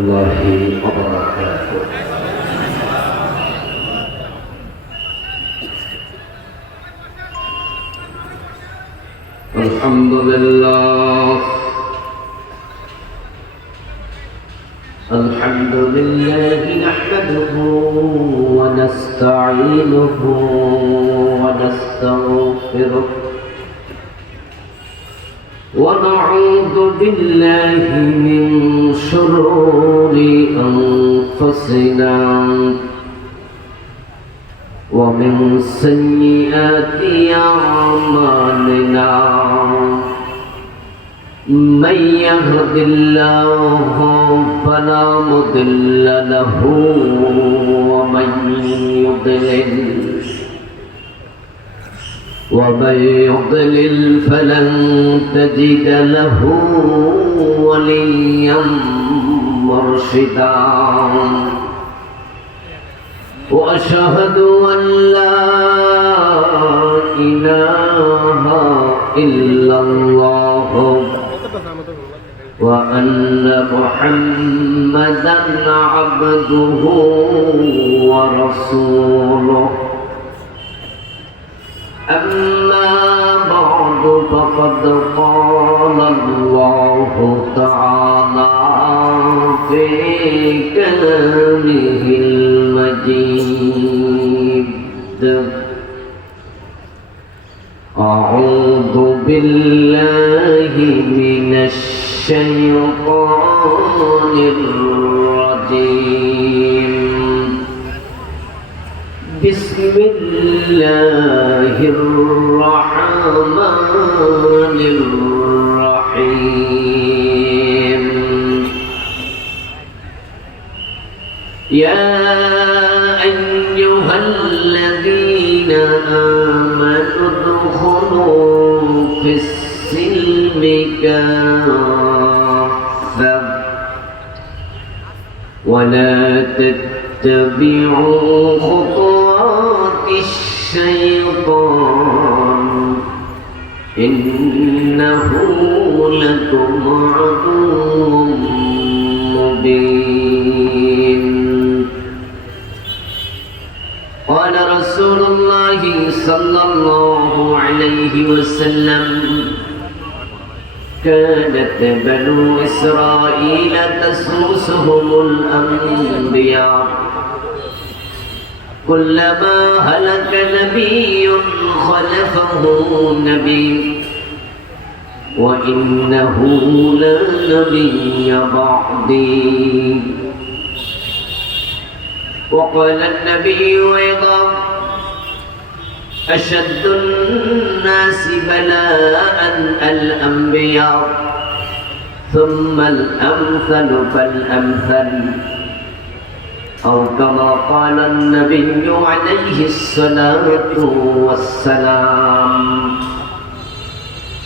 الله وبركاته. الحمد لله نحمده ونستعينه ونستغفره ونعوذ بالله من شرور أنفسنا ومن سيئات أعمالنا من يهد الله فلا مضل له ومن يضلل فلن تجد له وليا مرشدا وأشهد أن لا إله إلا الله وأن محمدا عبده ورسوله أما بعد فقد قال الله تعالى في كلامه المجيد أعوذ بالله من الشيطان الرجيم بسم الله الرحمن الرحيم يا أيها الذين آمنوا ادخلوا في السلم كافة ولا تتبعوا خطوات الشيطان إنه لكم عدو مبين قال رسول الله صلى الله عليه وسلم كانت بنو إسرائيل تسوسهم الأنبياء كلما هلك نبي خلفه نبي وإنه لا نبي بعدي وقال النبي أيضا أشد الناس بلاء الأنبياء ثم الأمثل فالأمثل أو كما قال النبي عليه الصلاة والسلام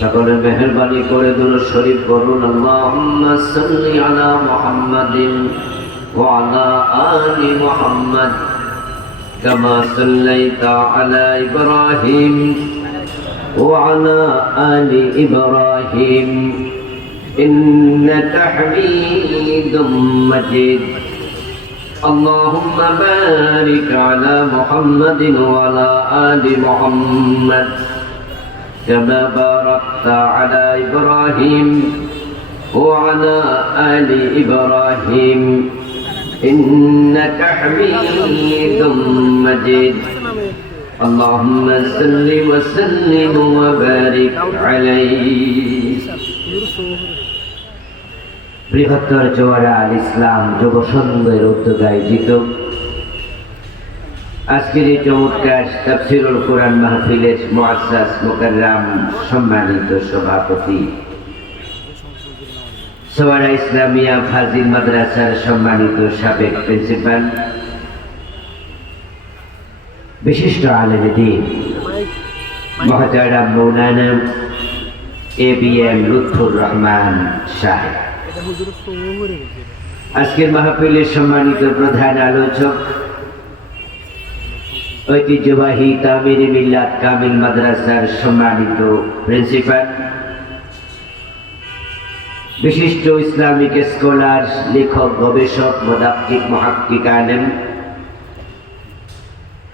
সকলে মেহেরবানি করে দুরূদ শরীফ পড়ুন আল্লাহুম্মা সাল্লি আলা মুহাম্মাদিন ওয়া আলা আলি মুহাম্মাদ كما صليت على إبراهيم وعلى آل إبراهيم إنك حميد مجيد اللهم بارك على محمد وعلى آل محمد كما باركت على إبراهيم وعلى آل إبراهيم إنك حميد مجيد اللهم صل وسلم وبارك عليه বৃহত্তর জোয়ারা আল ইসলাম যুব সংঘের উদ্যোগে আয়োজিত আজকের এই চমৎকার তাফসীরুল কোরআন মাহফিলের মুআসসাস মুকাররম সম্মানিত সভাপতি সওয়ারা ইসলামিয়া ফাজিল মাদ্রাসার সম্মানিত সাবেক প্রিন্সিপাল বিশিষ্ট আলেম দ্বীন মহতারাম মৌলানা এবিএম লুৎফুর রহমান সাহেব আজকের মাহফিলের সম্মানিত প্রধান আলোচক ঐতিহ্যবাহী তামিরি মিল্লাত কামিল মাদ্রাসার সম্মানিত প্রিন্সিপাল বিশিষ্ট ইসলামিক স্কলার, লেখক, গবেষক, মুদাক্কিক, মুহাক্কিক, আলেম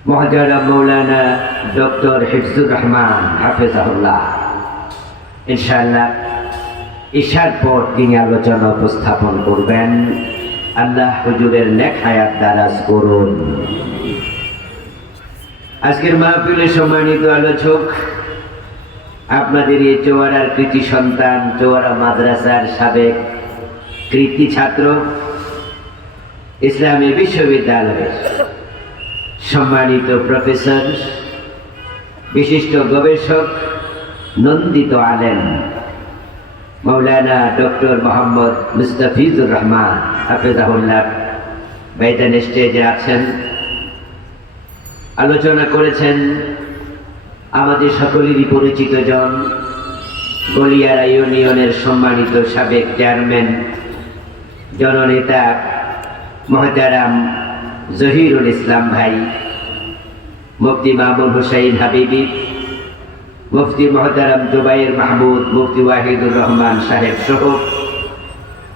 মুহতারাম মাওলানা ডক্টর হিফজুর রহমান হাফেজাহুল্লাহ ইনশাআল্লাহ ঈশার পর তিনি আলোচনা উপস্থাপন করবেন। আল্লাহ হুজুরের নেক হায়াত দারাজ করুন। আজকের মাহফিলে সম্মানিত আলোচক, আপনাদের এই চোয়ারার কৃতি সন্তান, চোয়ারা মাদ্রাসার সাবেক কৃতি ছাত্র, ইসলামী বিশ্ববিদ্যালয়ের সম্মানিত প্রফেসর, বিশিষ্ট গবেষক, নন্দিত আলেম মাওলানা ডক্টর মোহাম্মদ মুস্তাফিজুর রহমান হাফেজাহুল্লাহ বাইদান স্টেজে আছেন। আলোচনা করেছেন আমাদের সকলেরই পরিচিত জন, গলিয়ারা ইউনিয়নের সম্মানিত সাবেক চেয়ারম্যান, জননেতা মুহতারাম জহিরুল ইসলাম ভাই, মুফতি মামুন হুসাইন হাবিবি, মুফতি মুহতারাম জুবাইর মাহমুদ, মুফতি ওয়াহিদুর রহমান সাহেব সহ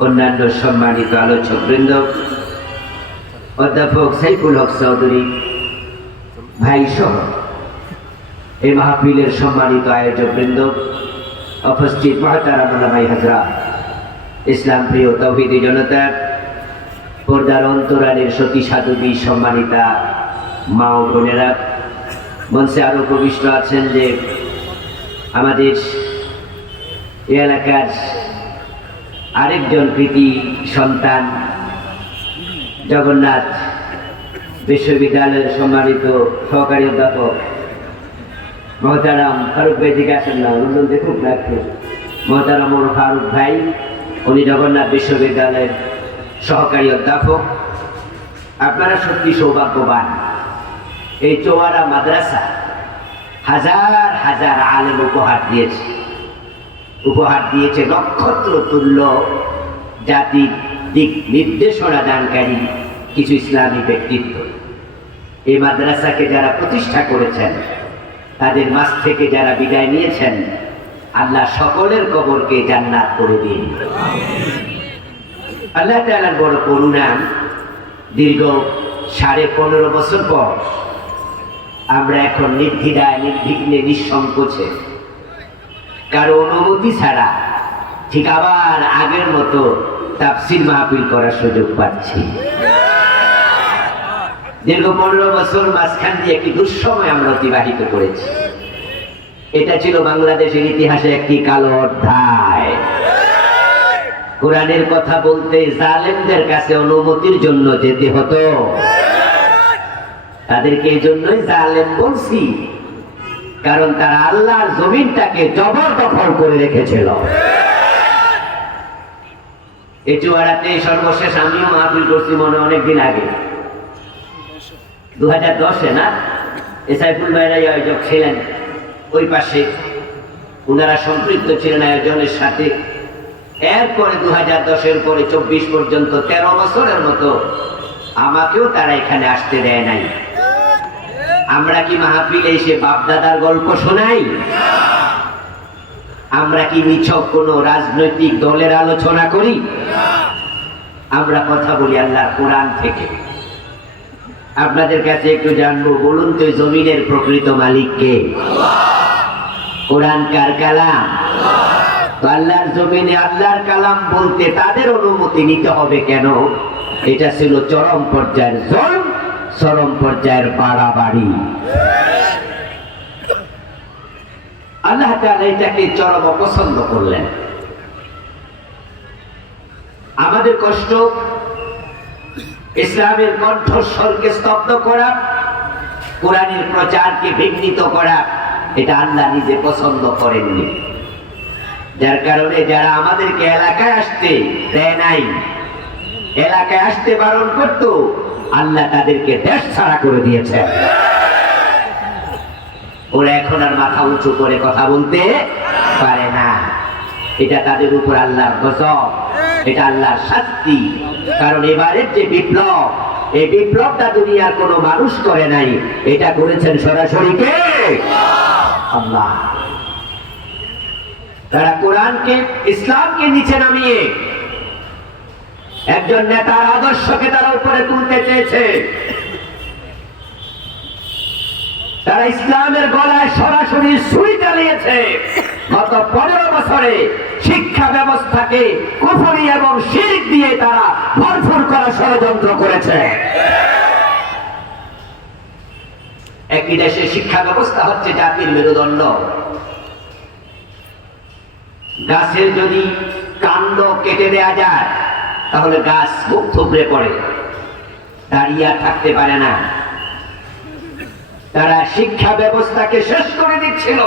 অন্যান্য সম্মানিত আলোচক বৃন্দ, অধ্যাপক সাইফুল হক চৌধুরী ভাই সহ এই মাহফিলের সম্মানিত আয়োজক বৃন্দ, উপস্থিত মুহতারাম উলামায়ে হযরত, ইসলাম প্রিয় তাওহীদি জনতা, পর্দার অন্তরালের সতী সাধবী সম্মানিতা মা ও বোনেরা, মঞ্চে আরো প্রবিষ্ট আছেন যে আমাদের এলাকার আরেকজন কৃতি সন্তান, জগন্নাথ বিশ্ববিদ্যালয়ের সম্মানিত সহকারী অধ্যাপক মহতারাম ফারুক ভাই, দিকে আসেন না, লন্ডন দেখুক না একটু, মহতারাম ফারুক ভাই, উনি জগন্নাথ বিশ্ববিদ্যালয়ের সহকারী অধ্যাপক। আপনারা সত্যি সৌভাগ্যবান। এই চোয়ারা মাদ্রাসা হাজার হাজার আলেম উপহার দিয়েছে নক্ষত্র তুল্য জাতির দিক নির্দেশনা দানকারী কিছু ইসলামী ব্যক্তিত্ব। এই মাদ্রাসাকে যারা প্রতিষ্ঠা করেছেন, তাদের মাঝ থেকে যারা বিদায় নিয়েছেন, আল্লাহ সকলের কবরকে জান্নাত করে দিন। আল্লাহ তাআলার বড় করুণা, দীর্ঘ 15.5 বছর পর আমরা এখন নির্দ্বিধায়, নির্বিঘ্নে, নিঃসংকোচে, কারো অনুমতি ছাড়া ঠিক আবার আগের মতো তাফসীর মাহফিল করার সুযোগ পাচ্ছি। দীর্ঘ 15 বছর মাঝখান দিয়ে একটি দুঃসময় আমরা অতিবাহিত করেছি। এটা ছিল বাংলাদেশের ইতিহাসে একটি কালো অধ্যায়। কোরআনের কথা বলতে জালেমদের কাছে অনুমতির জন্য যেতে হতো। তাদেরকে এই জন্যই জালেম বলছি, কারণ তারা আল্লাহর জমিনটাকে জবরদখল করে রেখেছিল। এই চুয়াড়াতে সর্বশেষ আমিও মাহফিল করছি, মনে অনেকদিন আগে, 2010-এ না, সাইফুল ভাইরাই আয়োজক ছিলেন। ওই পাশে ওনারা সম্পৃক্ত ছিলেন আয়োজনের সাথে। এরপরে 2010-এর পরে 24 পর্যন্ত 13 বছরের মতো আমাকেও তারা এখানে আসতে দেয় নাই। আমরা কি মাহফিলে এসে বাপদাদার গল্প শোনাই? আমরা কি নিছক কোন রাজনৈতিক দলের আলোচনা করি? আমরা কথা বলি আল্লাহর কোরআন থেকে। আপনাদের কাছে একটু জানবো, বলুন তো জমিনের প্রকৃত মালিক কে? কোরআন কার কালাম? আল্লাহর জমিনে আল্লাহর কালাম বলতে তাদের অনুমতি নিতে হবে কেন? এটা ছিল চরম পর্যায়ের জুলম, চরম পর্যায়ের বাড়াবাড়ি। আল্লাহ তাআলা এটাকে চরম অপছন্দ করলেন। আমাদের কষ্ট ইসলামের কণ্ঠস্বরকে স্তব্ধ করা, কোরআনের প্রচারকে বিঘ্নিত করা, এটা আল্লাহ নিজে পছন্দ করেননি। যার কারণে যারা আমাদেরকে এলাকায় আসতে দেয় নাই, এলাকায় আসতে বারণ করত, আল্লাহ তাদেরকে দেশ ছাড়া করে দিয়েছে। ওরা এখন আর মাথা উঁচু করে কথা বলতে পারে না। এটা তাদের উপর আল্লাহর গজব, এটা আল্লাহর শাস্তি। কারণ এবারের যে বিপ্লব, এই বিপ্লবটা দুনিয়ার কোনো মানুষ করে নাই, এটা করেছেন সরাসরি কে? আল্লাহ। তারা কোরআনকে, ইসলামকে নিচে নামিয়ে একজন নেতার আদর্শকে তারা উপরে তুলতে চেয়েছে। তারা ইসলামের গলায় সরাসরি ছুরি চালিয়েছে। গত 15 বছরে শিক্ষা ব্যবস্থাকে কুফরি এবং শিরক দিয়ে তারা ভরপুর করার ষড়যন্ত্র করেছে। একই দেশে শিক্ষা ব্যবস্থা হচ্ছে জাতির মেরুদণ্ড। গাছের যদি কাণ্ড কেটে দেয়া যায় তাহলে গাছ মুখ থুবড়ে পড়ে, দাঁড়িয়ে থাকতে পারে না। তারা শিক্ষা ব্যবস্থাকে শেষ করে দিচ্ছিল।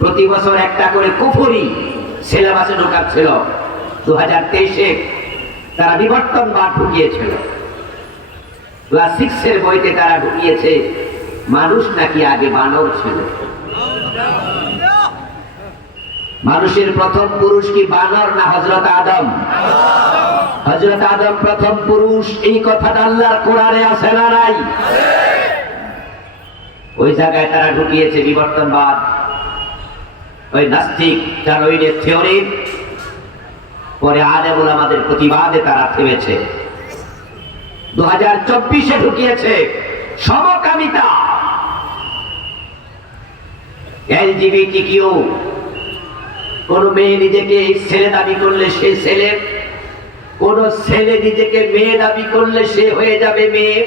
প্রতি বছর একটা করে কুফরি সিলেবাসে ঢোকাচ্ছিল। 2023-এ তারা বিবর্তনবাদ ঢুকিয়েছিল। ক্লাস 6-এর বইতে তারা ঢুকিয়েছে মানুষ নাকি আগে বানর ছিল। মানুষের প্রথম পুরুষ কি বানর না হযরত আদম? হযরত আদম প্রথম পুরুষ। এই কথাটা আল্লাহর কোরআনে আছে না নাই? ওই জায়গায় তারা ঢুকিয়েছে বিবর্তনবাদ, ওই নাস্তিক ডারউইনের থিওরি। পরে আলেম ওলামাদের প্রতিবাদে তারা থেমেছে। 2024-এ ঢুকিয়েছে সমকামিতা, এলজিবিটিকিউ। কোন মেয়ে নিজেকে ছেলে দাবি করলে সে ছেলে, কোন ছেলে নিজেকে মেয়ে দাবি করলে সে হয়ে যাবে মেয়ে।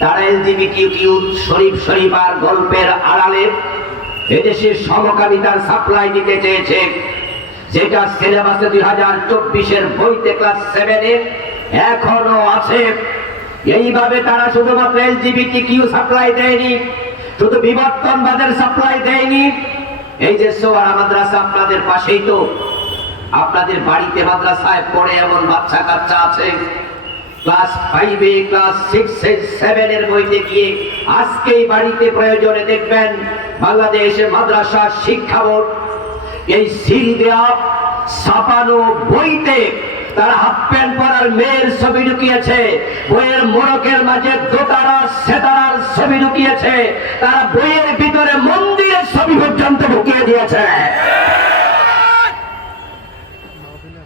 তারা এলজিবিটিকিউ শরীফ আর গল্পের আড়ালে এদেশে সমকামিতার সাপ্লাই দিতে চেয়েছে, যেটা সিলেবাসে 2024-এর বইতে ক্লাস 7-এ এখনো আছে। এইভাবে তারা শুধুমাত্র এলজিবিটিকিউ সাপ্লাই দেয়নি, শুধু বিবর্তনবাদের সাপ্লাই দেয়নি। এই যে সোয়ারা মাদ্রাসা আপনাদের পাশেই, তো আপনাদের বাড়িতে মাদ্রাসায় পড়ে এমন বাচ্চা কাচ্চা আছে ক্লাস 5-এ, ক্লাস 6-এ, 7-এর বইতে গিয়ে আজকেই বাড়িতে প্রয়োজনে দেখবেন বাংলাদেশের মাদ্রাসা শিক্ষা বোর্ড এই সিল দেয়া ছাপানো বইতে তারা হাফ প্যান্ট পরার মেয়ের ছবি ঢুকিয়েছে, বইয়ের মোড়কের মাঝে দোতারা সেতারার ছবি ঢুকিয়েছে, তারা বইয়ের ভিতরে মন্দিরের ছবি পর্যন্ত ঢুকিয়ে দিয়েছে।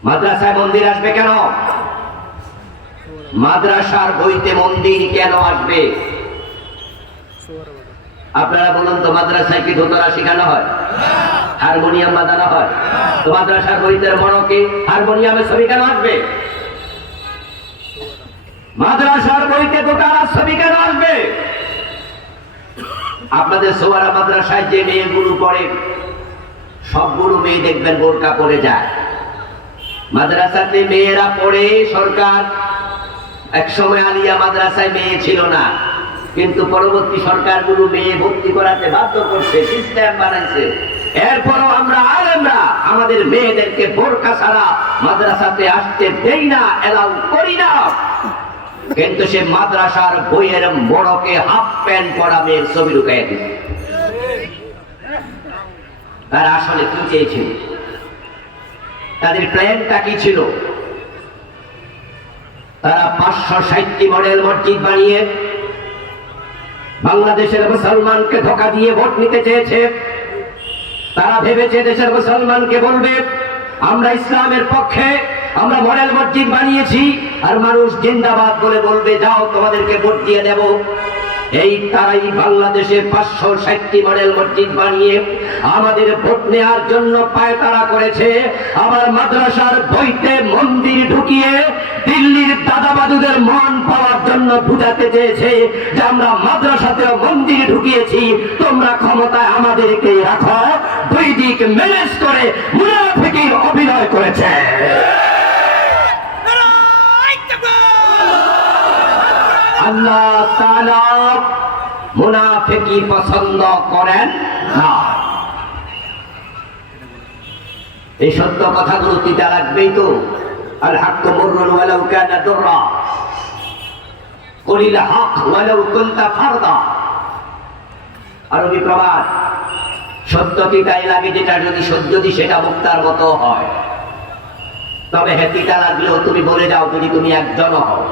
মাদ্রাসায় মন্দির আসবে কেন? মাদ্রাসার বইতে মন্দির কেন আসবে? আপনারা বলুন তো, মাদ্রাসায় কি দোতারা শেখানো হয়? হারমোনিয়াম বাজানো হয়? তো মাদ্রাসার বইতে মনকে হারমোনিয়ামের ছবি কেন আসবে? মাদ্রাসার বইতে দোতারার ছবি কেন আসবে? আপনাদের সোয়ারা মাদ্রাসায় যে মেয়েগুলো পড়ে সবগুলো মেয়ে দেখবেন বোরকা পরে যায়। মাদ্রাসাতে মেয়েরা পড়ে, সরকার একসময় আলিয়া মাদ্রাসায় মেয়ে ছিল না, কিন্তু পরবর্তী সরকারগুলো মেয়ে ভর্তি করাতে বাধ্য করছে, সিস্টেম বানাইছে। এরপরও আমরা আলেমরা আমাদের মেয়েদেরকে বোরকা ছাড়া মাদ্রাসাতে আসতে দেই না, এলাউ করি না। কিন্তু সে মাদ্রাসার বইয়ের মোড়কে হাফ প্যান্ট পরা মেয়ের ছবি ঢুকাই দিচ্ছে। তারা আসলে কি চেয়েছিল? তাদের প্ল্যানটা কি ছিল? তারা 560টি মডেল মসজিদ বানিয়ে বাংলাদেশের মুসলমানকে ধোঁকা দিয়ে ভোট নিতে চেয়েছে। তারা ভেবেছে দেশের মুসলমানকে বলবে আমরা ইসলামের পক্ষে, আমরা মডেল মসজিদ বানিয়েছি, আর মানুষ জিন্দাবাদ বলে বলবে যাও তোমাদেরকে ভোট দিয়ে দেব। এই তারাই বাংলাদেশে 560টি মডেল মসজিদ বানিয়ে আমাদের ভোট নেওয়ার জন্য পায়তারা করেছে। আবার মাদ্রাসার বইতে মন্দির ঢুকিয়ে দিল্লির দাদাবাদুদের মন পাওয়ার জন্য বুঝাতে চেয়েছে যে আমরা মাদ্রাসাতেও মন্দির ঢুকিয়েছি, তোমরা ক্ষমতায় আমাদেরকে রাখো। দুই দিক ম্যানেজ করে মুনাফিকের অভিনয় করেছে। আল্লাহ তাআলা মুনাফিকি পছন্দ করেন না। এই সত্য কথাগুলো তিতা লাগবেই তো। আল হাক্কু মুররুন ওয়ালাউ কানা দুররা, কুলিল হক ওয়ালাউ কুনতা ফারদা। আরবি প্রবাদ, সত্য তিতাই লাগে যেটা যদি সেটা মুক্তার মতো হয়, তবে হ্যাঁ তিতা লাগলেও তুমি বলে যাও যদি তুমি একজন হও।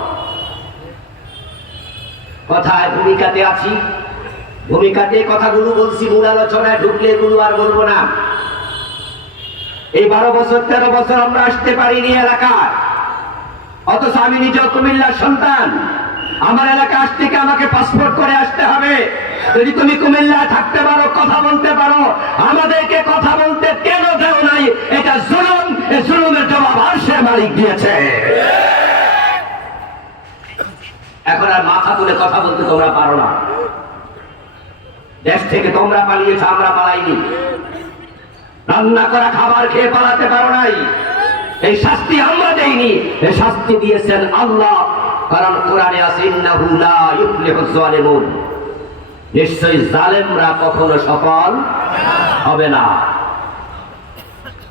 কথায় ভূমিকাতে আছি, ভূমিকাতে কথাগুলো বলছি, মূল আলোচনায় ঢুকলে এগুলো আর বলবো না। এই 12 বছর 13 বছর আমরা আসতে পারিনি এলাকায়, অথচ আমি নিজেও কুমিল্লার সন্তান। আমার এলাকা আসতে গিয়ে আমাকে পাসপোর্ট করে আসতে হবে। যদি তুমি কুমিল্লায় থাকতে পারো, কথা বলতে পারো, আমাদেরকে কথা বলতে কেন দেও নাই? এটা জুলুম। এই জুলুমের জবাব আরশের মালিক দিয়েছে। এখন আর মাথা তুলে কথা বলতে তোমরা পারো না। দেশ থেকে তোমরা পালিয়েছ, আমরা পালাইনি। রান্না করা খাবার খেয়ে পালাতে পারো নাই। এই শাস্তি আমরা দেইনি, এই শাস্তি দিয়েছেন আল্লাহ। কারণ কোরআনে আছে, ইন্নাহু লা ইউফলিহুজ জালিমুন, নিশ্চয়ই জালেমরা কখনো সফল হবে না।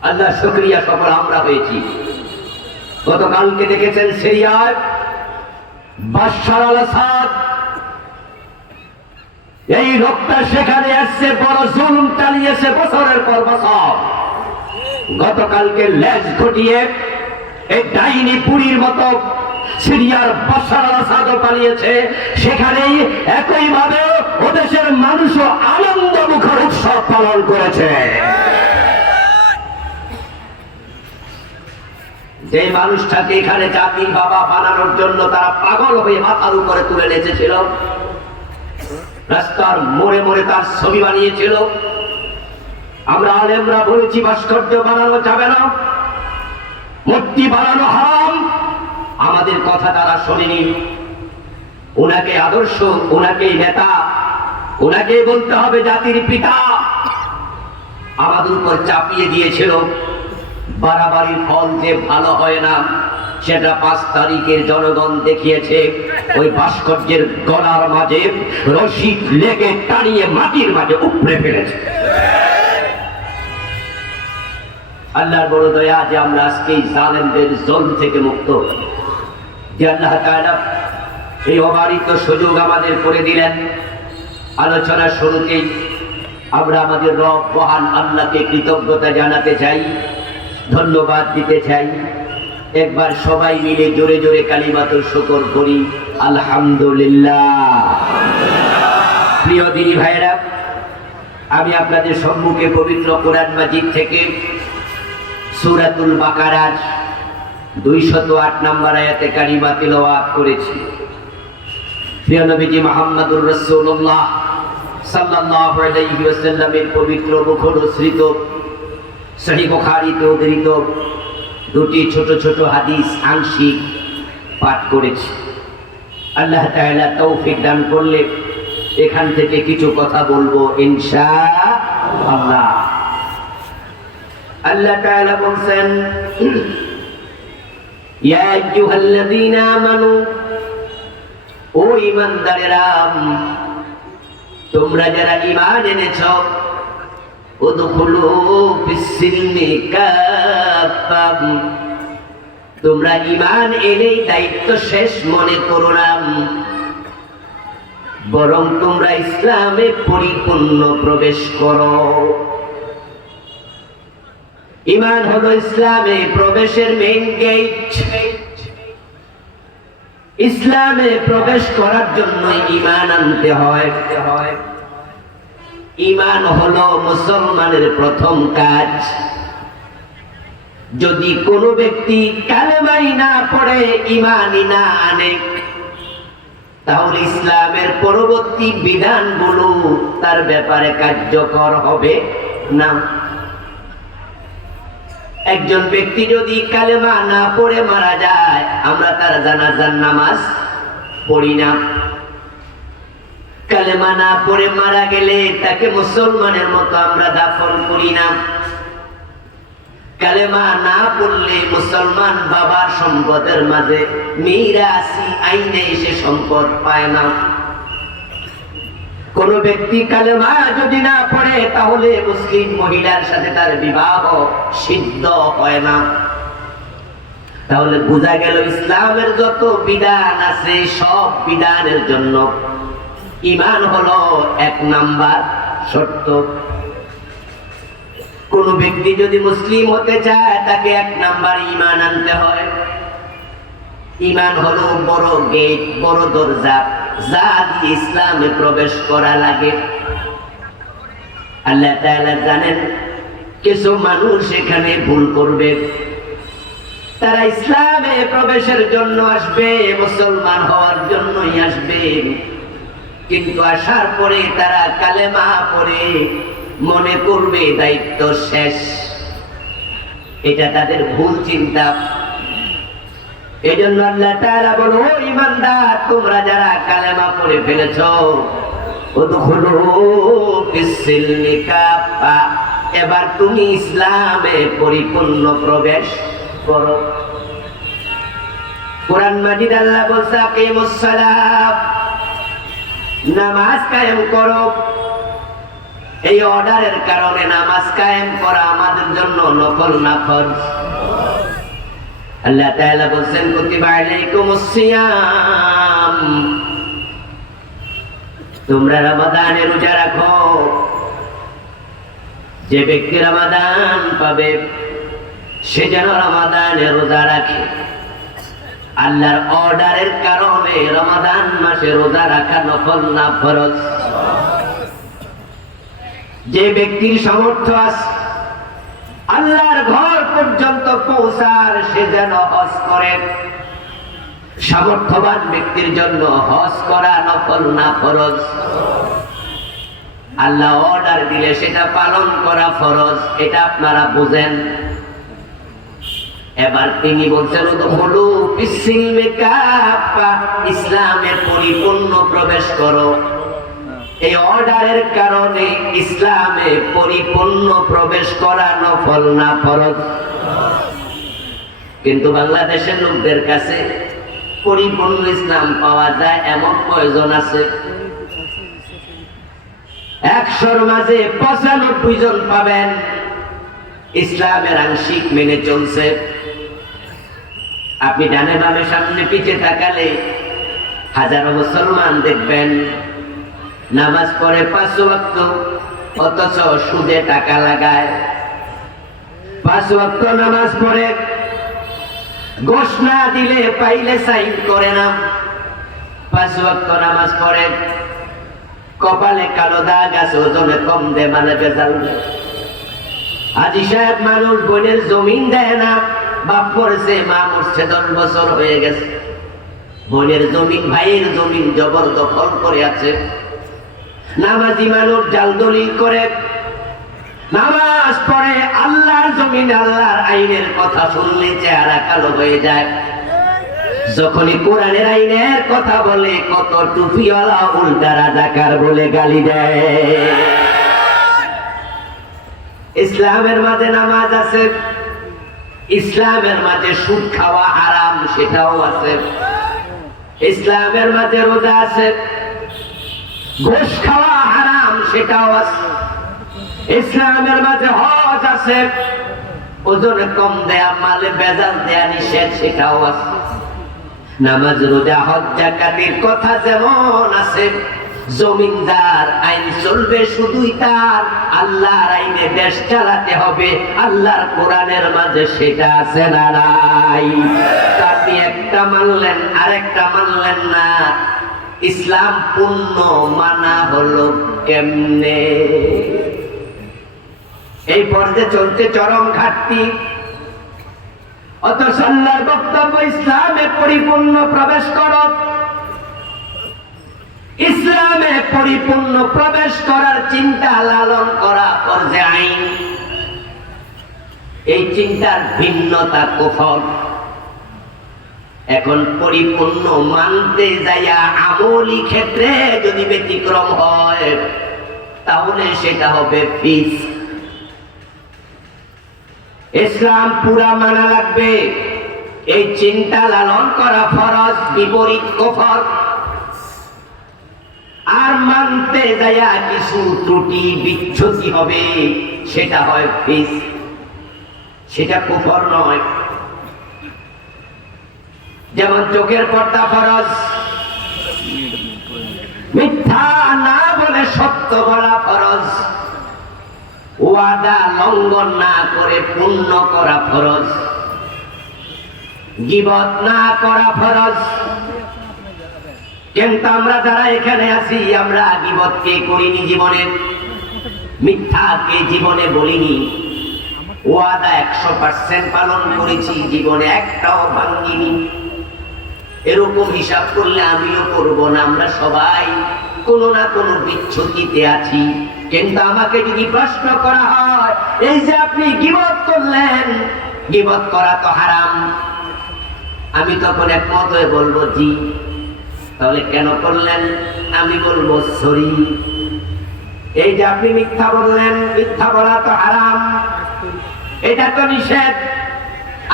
আল্লাহ শুকরিয়া, সফল আমরা হয়েছি। গতকালকে দেখেছেন সিরিয়ায় বাশার আল আসাদ, এই লোকটা সেখানে এসে বড় জুলুম চালিয়েছে বছরের পর বছর। গতকালকে লেজ ঘটিয়ে এই ডাইনি পুরীর মতো সিরিয়ার বাশার আল আসাদও পালিয়েছে। সেখানেই একইভাবে ওদেশের মানুষও আনন্দ মুখর উৎসব পালন করেছে। যে মানুষটাকে এখানে জাতির বাবা বানানোর জন্য তারা পাগল হয়ে মাথার উপরে তুলে নেচেছিল, রাস্তার মোড়ে মোড়ে তার ছবি বানিয়েছিল। আমরা আলেমরা বলেছি ভাস্কর্য বানানো যাবে না, মূর্তি বানানো হারাম। আমাদের কথা তারা শোনেনি। ওনাকে আদর্শ, ওনাকেই নেতা, ওনাকেই বলতে হবে জাতির পিতা, আমাদের উপর চাপিয়ে দিয়েছিল। বাড়াবাড়ির ফল যে ভালো হয় না, সেটা 5 তারিখের জনগণ দেখিয়েছে। ওই ভাস্কর্যের গলার মাঝে রশি লেগে টানিয়ে মাটির মাঝে উপড়ে ফেলেছে। আল্লাহর বড় দয়া যে আমরা আজকে জালেমদের জুলম থেকে মুক্ত, যে আল্লাহ তাআলা এই অবারিত সুযোগ আমাদের করে দিলেন। আলোচনার শুরুতেই আমরা আমাদের রব মহান আল্লাহকে কৃতজ্ঞতা জানাতে চাই, ধন্যবাদ দিতে চাই। একবার সবাই মিলে জোরে জোরে কালিমাতুল শুকর করি, আলহামদুলিল্লাহ। প্রিয় দিনী ভাইরা, আমি আপনাদের সম্মুখে পবিত্র কোরআন মাজিদ থেকে সূরাতুল বাকারার 208 নম্বর আয়াতে কারিমা তিলাওয়াত করেছি। প্রিয় নবীজি মুহাম্মদুর রাসূলুল্লাহ সাল্লাল্লাহু আলাইহি ওয়াসাল্লামের পবিত্র মুখোদ্ধৃত সহিহ বুখারীতে উদ্ধৃত 2টি ছোট ছোট হাদিস আংশিক পাঠ করেছি। আল্লাহ তাআলা তৌফিক দান করলে এখান থেকে কিছু কথা বলবো ইনশাআল্লাহ। আল্লাহ তাআলা বলেন, ইয়া আইয়ুহাল্লাযীনা আমানু, ও ঈমানদারেরা, তোমরা যারা ঈমান এনেছো, উদখুলু ফিস-সিলমি কাফা, তোমরা ঈমান এনেই দায়িত্ব শেষ মনে করো না, বরং তোমরা ইসলামে পরিপূর্ণ প্রবেশ করো। ঈমান হলো ইসলামে প্রবেশের মেইন গেট। ইসলামে প্রবেশ করার জন্য ঈমান আনতে হয়। ঈমান হলো মুসলমানের প্রথম কাজ। যদি কোনো ব্যক্তি কালেমাই না পড়ে, ঈমানই না আনে, তাহলে ইসলামের পরবর্তী বিধানগুলো তার ব্যাপারে কার্যকর হবে না। একজন ব্যক্তি যদি কালেমা না পড়ে মারা যায়, আমরা তার জানাজার নামাজ পড়ি না। কালেমা না পড়ে মারা গেলে তাকে মুসলমানের মতো আমরা দাফন করি না। কালেমা না পড়লে মুসলমান বাবার সম্পদের মাঝে মিরাসি আইনে এসে সম্পদ পায় না। কোন ব্যক্তি কালেমা যদি না পড়ে, তাহলে মুসলিম মহিলার সাথে তার বিবাহ সিদ্ধ হয় না। তাহলে বোঝা গেল ইসলামের যত বিধান আছে, সব বিধানের জন্য ঈমান হলো 1 নাম্বার শর্ত। কোন ব্যক্তি যদি মুসলিম হতে চায়, তাকে 1 নাম্বার ঈমান আনতে হয়। ঈমান হলো বড় গেট, বড় দরজা। যা দিয়ে ইসলামে প্রবেশ করা লাগে। আল্লাহ তাআলা জানেন কিছু মানুষ এখানে ভুল করবে, তারা ইসলামে প্রবেশের জন্য আসবে, মুসলমান হওয়ার জন্যই আসবে, কিন্তু আসার পরে তারা কালেমা পড়ে মনে করবে দায়িত্ব শেষ। এটা তাদের ভুল চিন্তা। এজন্য আল্লাহ তাআলা বলে, ও ঈমানদার, তোমরা যারা কালেমা পড়ে ফেলেছো, উদখুলু ফিস-সিলমি কাফা, এবার তুমি ইসলামে পরিপূর্ণ প্রবেশ করো। কোরআন মাজিদ আল্লাহ বলছে, আকিমুস সালাত, নামাজ কায়েম করো। এই অর্ডারের কারণে নামাজ কায়েম করা আমাদের জন্য নফল না ফরজ। আল্লাহ তাআলা বলেন, কুতিবা আলাইকুমুস সিয়াম, তোমরা রমাদানে রোজা রাখো। যে ব্যক্তি রমাদান পাবে সে যেন রমাদানে রোজা রাখে। আল্লাহর অর্ডারের কারণে রমাদান মাসে রোজা রাখা নফল না ফরজ। যে ব্যক্তির সামর্থ্য আছে আল্লাহর ঘর পর্যন্ত পৌঁছার, সে যেন হজ করে। সামর্থ্যবান ব্যক্তির জন্য হজ করা নফল না ফরজ। আল্লাহ অর্ডার দিলে সেটা পালন করা ফরজ, এটা আপনারা বুঝেন। এবার তিনি বলছেন, উদখুলু ফিস-সিলমি কাফা, ইসলামে পরিপূর্ণ প্রবেশ করো। এই অর্ডারের কারণে ইসলামে পরিপূর্ণ প্রবেশ করা নফল না ফরজ। কিন্তু বাংলাদেশের লোকদের কাছে পরিপূর্ণ ইসলাম পাওয়া যায় এমন কয়জন আছে? 100-র মাঝে 95 জন পাবেন ইসলামের আংশিক মেনে চলছে। আপনি ডানে বামে সামনে পিছে তাকালে হাজারো মুসলমান দেখবেন নামাজ পড়ে 5 ওয়াক্ত, অথচ সুদে টাকা লাগায়। 5 ওয়াক্ত নামাজ পড়ে, ঘোষ না দিলে পাইলে সাইন করে না। 5 ওয়াক্ত নামাজ পড়ে, কপালে কালো দাগ আছে, ওজনে কম দে, মানে বেজাল দেয়। হাজী সাহেব মানুষ, বোনের জমিন দেয় না, বাপ পড়েছে, মা মরছে, 10 বছর হয়ে গেছে, বোনের জমিন, ভাইয়ের জমিন জবরদখল করে আছে। নামাজি মানুষ জাল দলিল করে, নামাজ পড়ে, আল্লাহর জমিন, আল্লাহর আইনের কথা শুনলে চেহারা কালো হয়ে যায়। যখনই কোরআনের আইনের কথা বলে, কত টুপিওয়ালা উল্টা রাজাকার বলে গালি দেয়। ইসলামের মাঝে নামাজ আছে, ইসলামের মাঝে সুদ খাওয়া হারাম, সেটাও আছে। ইসলামের মাঝে রোজা আছে, ঘুষ খাওয়া হারাম, সেটাও আছে। ইসলামের মাঝে হজ আছে, ওজনে কম দেয়া, মালে বেজাল দেয়া নিষেধ, সেটাও আছে। নামাজ, রোজা, হজ, যাকাতের কথা যেমন আছে, জমিনদার আইন চলবে শুধুই তার, আল্লাহর আইনে দেশ চালাতে হবে, আল্লাহর কোরআনের মাঝে সেটা আছে না নাই? আপনি একটা মানলেন আরেকটা মানলেন না, ইসলাম পূর্ণ মানা হলো কেমনে? এই পর্যায়ে চলছে চরম ঘাটতি। অথচ আল্লাহর বক্তব্য, ইসলামে পরিপূর্ণ প্রবেশ করো। ইসলামে পরিপূর্ণ প্রবেশ করার চিন্তা লালন করা ফরজে আইন। এই চিন্তার ভিন্নতা কুফর। এখন পরিপূর্ণ মানতে যাইয়া আমলি ক্ষেত্রে যদি ব্যতিক্রম হয়, তাহলে সেটা হবে ফিস্ক। ইসলাম পুরা মানা লাগবে, এই চিন্তা লালন করা ফরজ, বিপরীত কুফর। আর মানতে যাইয়া কিছু ত্রুটি বিচ্যুতি হবে, সেটা হয় ফিস্ক, সেটা কুফর নয়। যেমন চোখের পর্দা ফরজ, মিথ্যা না বলে সত্য বলা ফরজ, ওয়াদা লঙ্ঘন না করে পূর্ণ করা ফরজ, গীবত না করা ফরজ। কিন্তু আমরা যারা এখানে আছি আমরা গীবতকে করিনি জীবনে, মিথ্যাকে জীবনে বলিনি, ওয়াদা 100% পালন করেছি, জীবনে একটাও ভাঙিনি। এরকম হিসাব করলে আমিও করব না, আমরা সবাই কোনো না কোনো বিচ্ছুতিতে আছি। কিন্তু আমাকে যদি প্রশ্ন করা হয়, এই যে আপনি গীবত করলেন, গীবত করা তো হারাম, আমি তখন একমত হয়ে বলবো জি। তাহলে কেন করলেন? আমি বলবো সরি। এই যে আপনি মিথ্যা বললেন, মিথ্যা বলা তো হারাম, এটা তো নিষেধ,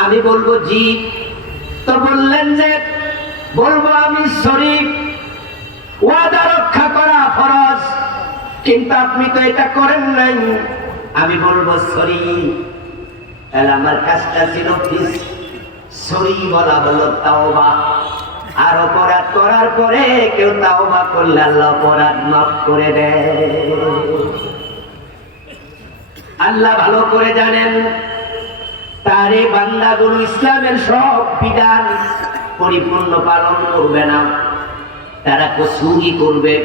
আমি বলবো জি। তো বললেন যে বলবো আমি সরি, ওয়াদা রক্ষা করা ফরজ, কিন্তু আপনি তো এটা করেন নাই, আমি বলবো সরি। তাহলে আমার কাজটা ছিল সরি বলা, হলো তাওবা। আর অপরাধ করার পরে কেউ তাওবা করলে আল্লাহ অপরাধ মাফ করে দেয়। আল্লাহ ভালো করে জানেন তার এই বান্দাগুলো ইসলামের সব বিধান পরিপূর্ণ পালন করবে না, তারা কসুরি করবে।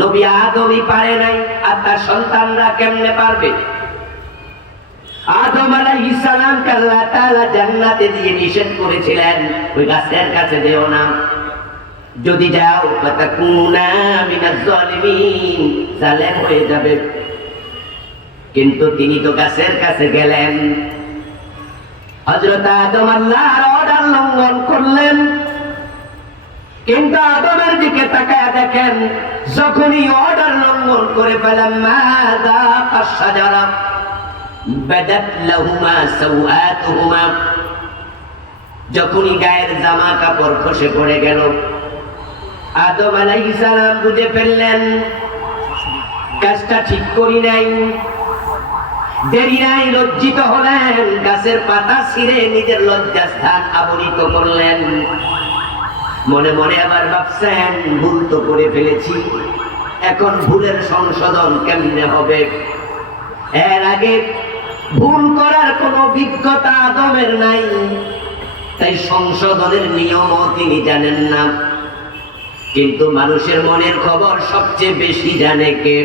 নবী আদমই পারে নাই, আর তার সন্তানরা কেমনে পারবে? আদম আলাইহিস সালামকে আল্লাহ তাআলা জান্নাতে দিয়ে নিষেধ করেছিলেন, ওই গাছের কাছে যেও না, যদি যাও ফাতাকুনা মিনাজ জালিমিন, জালেম হয়ে যাবে। কিন্তু তিনি তো গাছের কাছে গেলেন। হযরত আদম আল্লাহর অর্ডার লঙ্ঘন করলেন, কিন্তু আদমের দিকে তাকায় দেখেন, যখনই অর্ডার লঙ্ঘন করে ফেলেন, মাযা কাশজারা বাদাত লাহুমা সাওআতুহুমা, যখনই গায়ের জামা কাপড় খসে পড়ে গেল, আদম আলাইহিস সালাম বুঝে ফেললেন কাজটা ঠিক করি নাই। দেরি নাই, লজ্জিত হলেন, গাছের পাতা ছিঁড়ে নিজের লজ্জাস্থান আবরিত করলেন। মনে মনে আবার ভাবছেন ভুল তো করে ফেলেছি, এখন ভুলের সংশোধন কেমনে হবে? এর আগে ভুল করার কোনো অভিজ্ঞতা আদমের নাই, তাই সংশোধনের নিয়মও তিনি জানেন না। কিন্তু মানুষের মনের খবর সবচেয়ে বেশি জানে কে?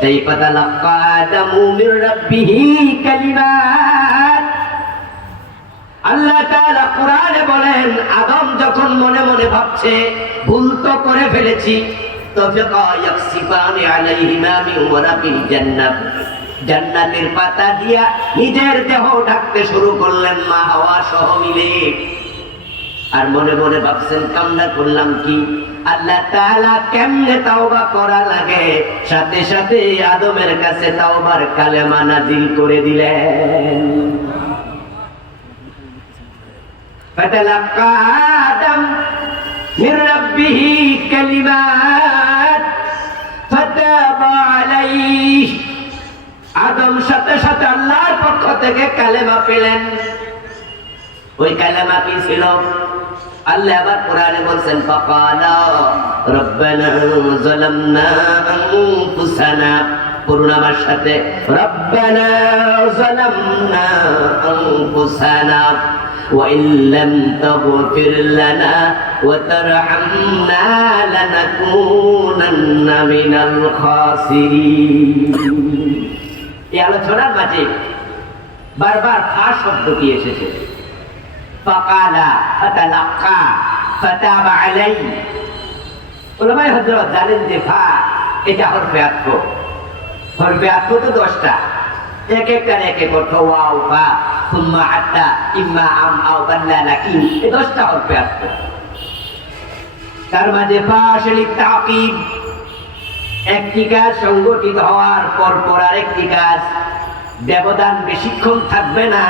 তাই ফাতালাক্কা আদামু মির রাব্বিহি কালিমাত, আল্লাহ তাআলা কোরআনে বলেন, আদম যখন মনে মনে ভাবছে ভুল তো করে ফেলেছি, তাফিকা ইয়াকসিফানি আলাইহিমা মিন ওয়ারাকিল জান্নাত, জান্নাতের পাতা দিয়া নিজের দেহ ঢাকতে শুরু করলেন, মা হাওয়া সহ মিলে। আর মনে মনে ভাবছেন কামনা করলাম কি? আল্লাহ তাআলা কেমনে তাওবা করা লাগে, সাথে সাথে আদমের কাছে তাওবার কালেমা নাজিল করে দিলেন। ফাতালাক্কা আদম মির রাব্বিহি কালিমাত ফাতাবা আলাইহি, আদম সাথে সাথে আল্লাহর পক্ষ থেকে কালেমা পেলেন। ওই কালেমা কি ছিল? আল্লাহ আবার কোরআনে বলছেন, ফাকালা রব্বানা যালামনা আনফুসানা, পড়ুন আমার সাথে, রব্বানা যালামনা আনফুসানা ওয়া ইল্লাম তাগফির লানা ওয়া তারহামনা লানাকুনান্না মিনাল খাসিরিন। এই আলোচনার মাঝে বারবার ফা শব্দটি এসেছে, ফাকালা ফাতালাক্কা ফাতাবা আলাইহি। ওলামায়ে হযরত জানেন যে ফা এটা হরফে আতফ, হরফে আতফ তো 10টা, এক একটার এক এক অর্থ, ওয়াও ফা সুম্মা হাত্তা ইম্মা আম আও বাল্লা লাকিন, এই 10টা হরফে আতফ। তার মাঝে ফা আসলে তাকিব, একটি কাজ সংগঠিত হওয়ার পর পর আরেকটি কাজ, ব্যবধান বেশিক্ষণ থাকবে না,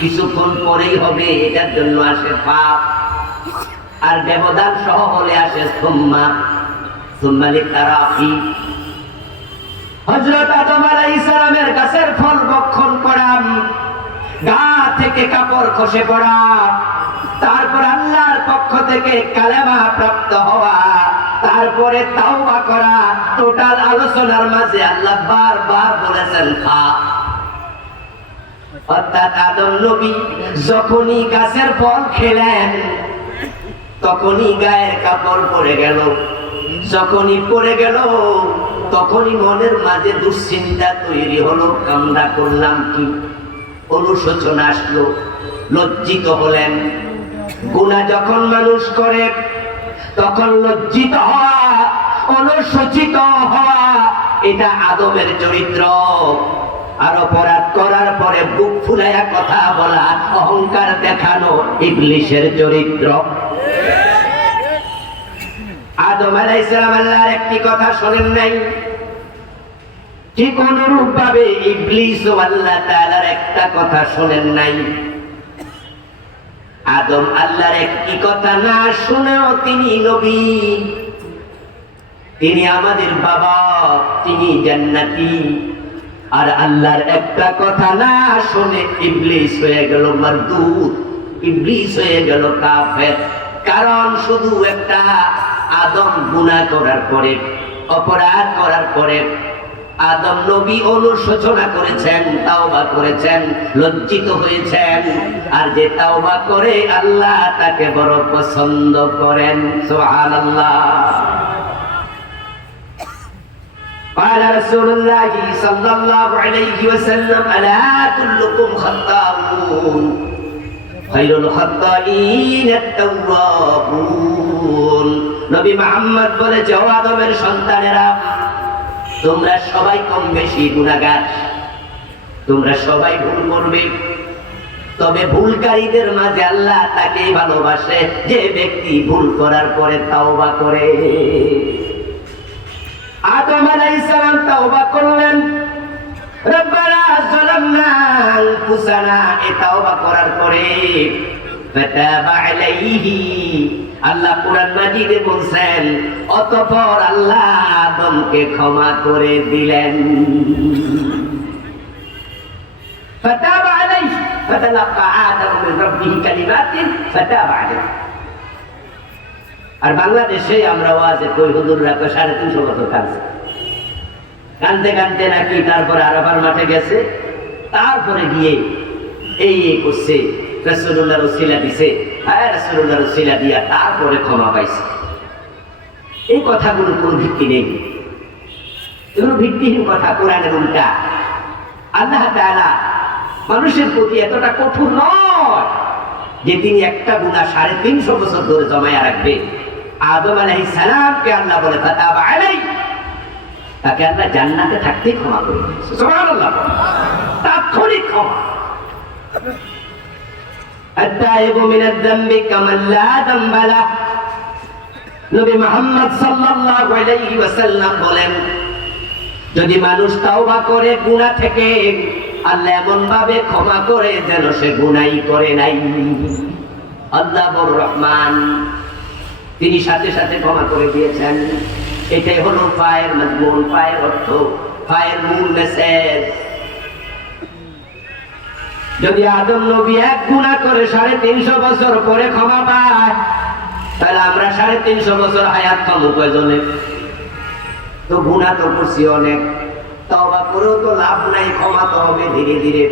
কিছুক্ষণ পরেই হবে, এটার জন্য আসে ফা। আর ব্যবধান সহ হলে আসে সুম্মা, সুম্মা লিতারাফি। হযরত আদম আলাইহিস সালামের গাছের ফল ভক্ষণ করা, গা থেকে কাপড় খসে পড়া, তারপর আল্লাহর পক্ষ থেকে কালেমা প্রাপ্ত হওয়া, তারপরে তাওবা করা, টোটাল আলোচনার মাঝে আল্লাহ বারবার বলেছেন ফা। অর্থাৎ আদম নবী যখনই গাছের ফল খেলেন, তখনই গায়ের কাপড় পরে গেল। যখনই পরে গেল তখনই মনের মাঝে দুশ্চিন্তা তৈরি হলো, কামনা করলাম কি। অনুশোচনা আসলো, লজ্জিত হলেন। গুনাহ যখন মানুষ করে তখন লজ্জিত হওয়া, অনুশোচিত হওয়া, এটা আদমের চরিত্র। আর অপরাধ করার পরে বুক ফুলাইয়া কথা বলা, অহংকার দেখানো ইবলিশের চরিত্র। আদম আলাইহিস সালাম আল্লাহর একটি কথা শোনেন নাই, ঠিক অনুরূপ ভাবে ইবলিস ও আল্লাহ তাআলার একটা কথা শোনেন নাই। আদম আল্লাহর একটি কথা না শুনেও তিনি নবী, তিনি আমাদের বাবা, তিনি জান্নাতি। আর আল্লাহর একটা কথা না শুনে ইবলিস হয়ে গেল মারদুদ, ইবলিস হয়ে গেল কাফের। কারণ শুধু একটা আদম গুনাহ করার পরে, অপরাধ করার পরে আদম নবী অনুশোচনা করেছেন, তাওবা করেছেন, লজ্জিত হয়েছেন। আর যে তাওবা করে আল্লাহ তাকে বড় পছন্দ করেন। সুবহানাল্লাহ। قال رسول الله صلى الله عليه وسلم ألا كلكم خطاؤون خير الخطائين التوابون। নবী মুহাম্মদ বলেছে, ও আদমের সন্তানেরা, তোমরা সবাই কম বেশি গুনাহগার, তোমরা সবাই ভুল করবে। তবে ভুলকারীদের মাঝে আল্লাহ তাকেই ভালোবাসে যে ব্যক্তি ভুল করার পরে তাওবা করে। আদম আলাইহিস সালাম তাওবা করলেন, রব্বানা যালামনা আনফুসানা, এই তাওবা করার পরে ফাতাবা আলাইহি, আল্লাহ কুরআন মাজিদে বলছেন, অতঃপর আল্লাহ আদমকে ক্ষমা করে দিলেন। ফাতাবা আলাইহি ফাতালাক্কা আদম মিন রাব্বিহি কালিমাতিন ফাতাবা আলাইহি। আর বাংলাদেশে আমরা ওয়াজে কই হুজুররা 350 বছর কাঁদছে, কাঁদতে কাঁদতে নাকি তারপরে আরাফার মাঠে গেছে, তারপরে গিয়ে এই করছে, রাসূলুল্লাহর ওসিলা দিছে, হ্যাঁ রাসূলুল্লাহর ওসিলা দিয়া তারপরে ক্ষমা পাইছে। এই কথাগুলো কোনো ভিত্তি নেই, এগুলো ভিত্তিহীন কথা, কোরআনের উল্টা। আল্লাহ তাআলা মানুষের প্রতি এতটা কঠোর নয় যে তিনি একটা গুনাহ 350 বছর ধরে জমায়া রাখবে। আদম আলাইহিস সালামকে আল্লাহ বলে ফাতাবা আলাইহি, তাকে আল্লাহ জান্নাতে থাকতেই ক্ষমা করে দিয়েছে। সুবহানাল্লাহ, তাৎক্ষণিক ক্ষমা। আত-তাইবু মিনাদ যামবি কামান লা যামবা লাহ। নবী মুহাম্মদ সাল্লাল্লাহু আলাইহি ওয়াসাল্লাম বলেন, যদি মানুষ তাওবা করে গুনাহ থেকে, আল্লাহ এমন ভাবে ক্ষমা করে যেন সে গুনাহই করে নাই। আল্লাহ বড় রহমান, তিনি সাথে সাথে ক্ষমা করে দিয়েছেন। এটাই হলো পায়ের মজমুন, পায়ের অর্থ, পায়ের মূল মেসেজ। যদি আদম নবী এক গুনাহ করে 350 বছর পরে ক্ষমা পায়, তাহলে আমরা 350 বছর হায়াত পাবো কয়জনে? তো গুনাহ তো করছি অনেক, তওবা করেও তো লাভ নাই, ক্ষমা তো হবে ধীরে ধীরে।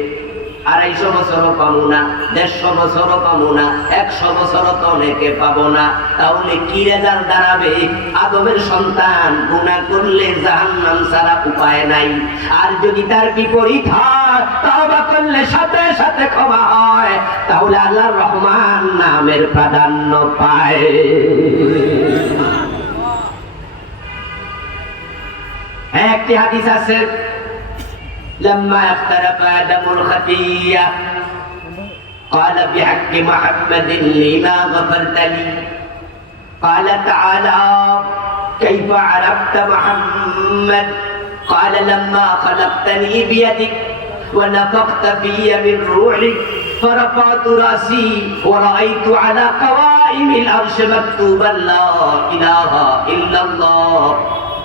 250 বছরও পাবো না, 150 বছরও পাবো না, 100 বছরও তো অনেকে পাবো না। তাহলে কি রেজাল্ট দাঁড়াবে? আদমের সন্তান গুনাহ করলে জাহান্নাম ছাড়া উপায় নাই। আর যদি তার বিপরীত হয়, তওবা করলে সাথে সাথে ক্ষমা হয়, তাহলে আল্লাহর রহমান নামের প্রাধান্য পায়। একটি হাদিস আছে, لما اقترف آدم الخطية قال بحق محمد لما غفرت لي قال تعالى كيف عرفت محمد قال لما خلقتني بيدك ونفخت في من روحك فرفعت رأسي ورأيت على قوائم العرش مكتوبا لا إله إلا الله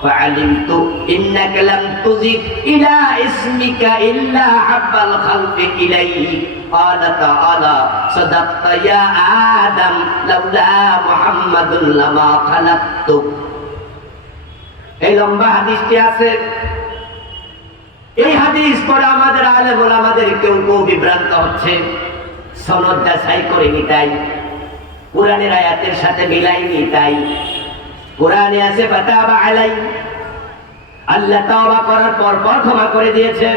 فعلمت إنك لم تزد إلى اسمك إلا حب الخلق إليه قال تعالى صدقت يا آدم لولا محمد لما خلقتك। এই লম্বা হাদিসটি আছে, এই হাদিস পড়ে আমাদের আলেম ওলামাদের কেউ কেউ বিভ্রান্ত হচ্ছে, সনদ যাচাই করে নিতাই। কোরআনের আয়াতের সাথে মিলাইনি, তাই কোরআনে আছে ফাতাবা আলাই, আল্লাহ তাওবা করার পর পর ক্ষমা করে দিয়েছে।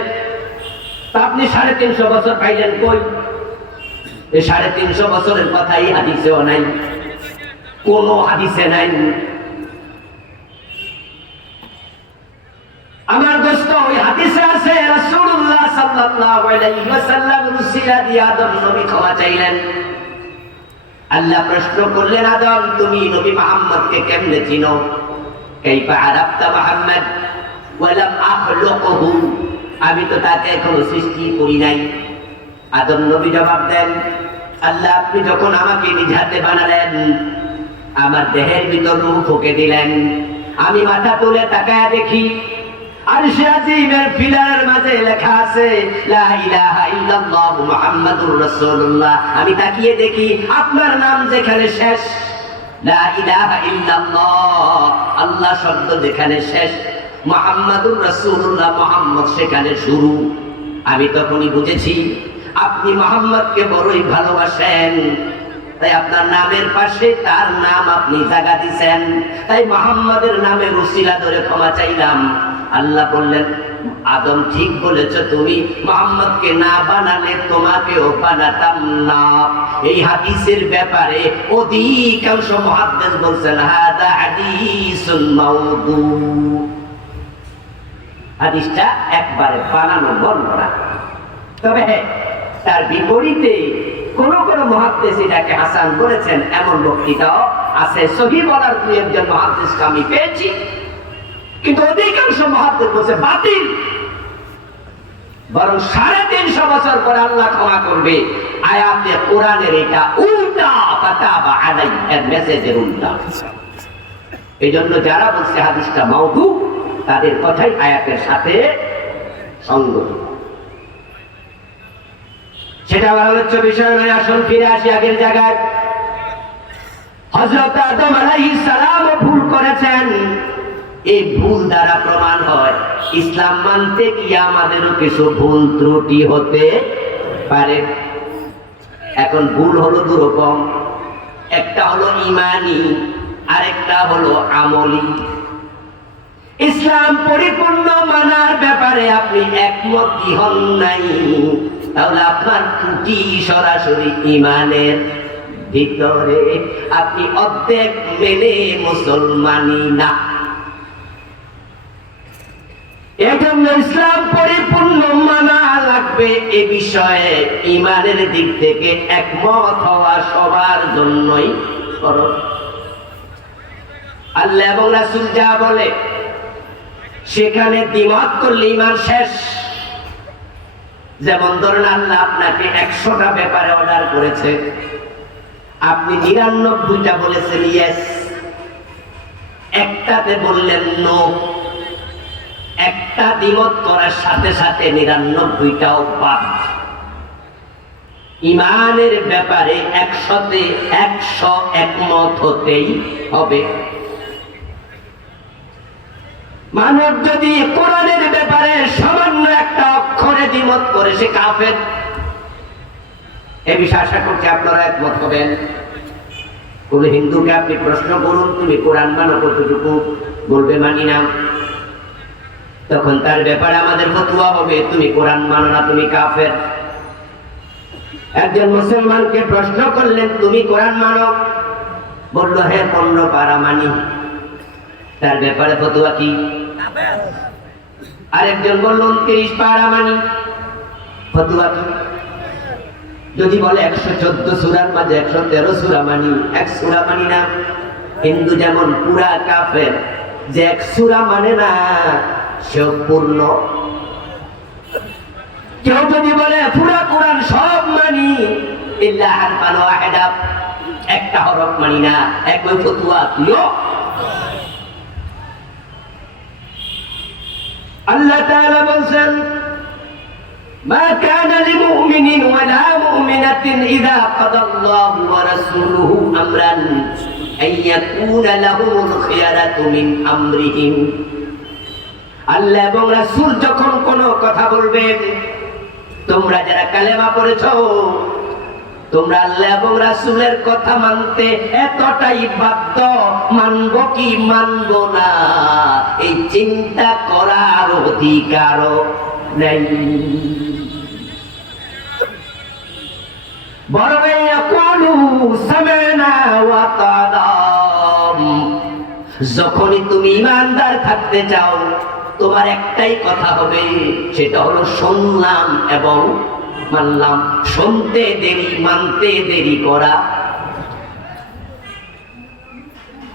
তা আপনি 350 বছর পাইলেন কই? এই 350 বছরের কথাই হাদিসেও নাই, কোন হাদিসে নাই। আমার দোস্ত, ওই হাদিসে আছে রাসূলুল্লাহ সাল্লাল্লাহু আলাইহি ওয়াসাল্লাম রুসিলা দিয়ে আদম নবী ক্ষমা চাইলেন। আল্লাহ প্রশ্ন করলেন, আদম তুমি নবী মুহাম্মদকে কেমনে চিনো? কাইফা আরাফতা মুহাম্মদ ওয়া লাম আখলুকহু, আমি তো তাকে এখনো সৃষ্টি করি নাই। আদম নবী জবাব দেন, আল্লাহ আপনি যখন আমাকে নিজ হাতে বানালেন, আমার দেহের ভিতর রূহ ফুঁকে দিলেন, আমি মাথা তুলে তাকায়া দেখি আরশে আজিমের পিলারের মাঝে লেখা আছে লা ইলাহা ইল্লাল্লাহ মুহাম্মাদুর রাসূলুল্লাহ। আমি তাকিয়ে দেখি আপনার নাম যেখানে শেষ, লা ইলাহা ইল্লাল্লাহ আল্লাহ শব্দ যেখানে শেষ, মুহাম্মাদুর রাসূলুল্লাহ মুহাম্মদ সেখানে শুরু। আমি তখনই বুঝেছি আপনি মুহাম্মদকে বড়ই ভালোবাসেন, তাই আপনার নামের পাশে তার নাম আপনি জায়গা দিয়েছেন, তাই মুহাম্মাদের নামে উসিলা ধরে ক্ষমা চাইলাম। আল্লাহ বললেন, আদম ঠিক বলেছ, তুমি মুহাম্মদকে না বানালে তোমাকেও বানাতাম না। এই হাদিসের ব্যাপারে অধিকাংশ মুহাদ্দিস বলছেন হাদা হাদিসুন মাউদু, হাদিসটা একবারে বানানো বর্ণনা। তবে তার বিপরীতে কোন কোন মুহাদ্দিস এটাকে হাসান করেছেন, এমন বক্তৃতাও আছে। সহিহ বলার দুই একজন মুহাদ্দিসকে আমি পেয়েছি, কিন্তু অধিকাংশ মুহাদ্দিস বলছে বাতিল। বরং 350 বছর পরে আল্লাহ ক্ষমা করবে। আয়াতে কোরআনের এটা উল্টা, ফাতাবা আলাই এর মেসেজের উল্টা। এই জন্য যারা বলছে হাদিসটা মাউদু, তাদের কথাই আয়াতের সাথে সঙ্গতি। সেটা আমার আলোচ্য বিষয় নয়। আসল ফিরে আসি আগের জায়গায়। হযরত আদম আলাইহিস সালাম ভুল করেছেন। এই ভুল দ্বারা প্রমাণ হয় ইসলাম মানতে গিয়ে আমাদেরও কিছু ভুল ত্রুটি হতে পারে। এখন ভুল হলো দুরকম, একটা হলো ঈমানি, আরেকটা হলো আমলি। ইসলাম পরিপূর্ণ মানার ব্যাপারে আপনি একমত হন নাই, তাহলে আপনার ত্রুটি সরাসরি ঈমানের ভিতরে, আপনি অর্ধেক মেনে মুসলমানি না। এজন্য ইসলাম পরিপূর্ণ মানা লাগবে। এ বিষয়ে ঈমানের দিক থেকে একমত হওয়া সবার জন্যই ফরজ। আল্লাহ এবং রাসূল যা বলে সেখানে দ্বিমত করলে ঈমান শেষ। যেমন ধরুন আল্লাহ আপনাকে 100টা ব্যাপারে অর্ডার করেছে, আপনি 99টা বলেছেন ইয়েস, একটাতে বললেন নো। একটা দ্বিমত করার সাথে সাথে 99টাও বাদ। ঈমানের ব্যাপারে 100তে 100 একমত হতেই হবে। মানব যদি কোরআনের ব্যাপারে সামান্য একটা অক্ষরে দ্বিমত করে সে কাফের। এ বিষয়ে আশা করছি আপনারা একমত হবেন। কোন হিন্দুকে আপনি প্রশ্ন করুন, তুমি কোরআন মানো কতটুকু? বলবে মানি না। তখন তার ব্যাপারে আমাদের ফতোয়া হবে, তুমি কোরআন মানো না, তুমি কাফের। একজন মুসলমানকে প্রশ্ন করলেন, তুমি কোরআন মানো? বলল হ্যাঁ 15 পারা মানি। তার ব্যাপারে ফতোয়া কি? আরেকজন বলল 29 পারা মানি। ফতোয়া কি? যদি বলে 114 সূরার মাঝে 113 সূরা মানি, 1 সূরা মানি না। হিন্দু যেমন পুরা কাফের, যে 1 সূরা মানে না সে পূর্ণ। কেউ যদি বলে পুরা কোরআন সব মানি, ইল্লা হারফান ওয়াহিদা, একটা হরফ মানি না, একই ফতোয়া কিও। আল্লাহ তাআলা বলেন, মা কানা লিমুমিনিন ওয়ালা মুমিনাতিন ইযা কাদাল্লাহু ওয়া রাসূলুহু আমরান আইয়াকুনা লাহুমুল খিয়ারাতু মিন আমরিহিম। আল্লাহ এবং রাসূল যখন কোনো কথা বলবেন, তোমরা যারা কালেমা পড়েছো তোমরা আল্লাহ এবং রাসূলের কথা মানতে এতটাই বাধ্য, মানবো কি মানবো না এই চিন্তা করার অধিকারও নেই। বরং ইয়াকুলু সামি'না ওয়া আতা'না, যখনই তুমি ঈমানদার থাকতে চাও তোমার একটাই কথা হবে, সেটা হলো শুনলাম এবং মানলাম। শুনতে দেরি, মানতে দেরি করা।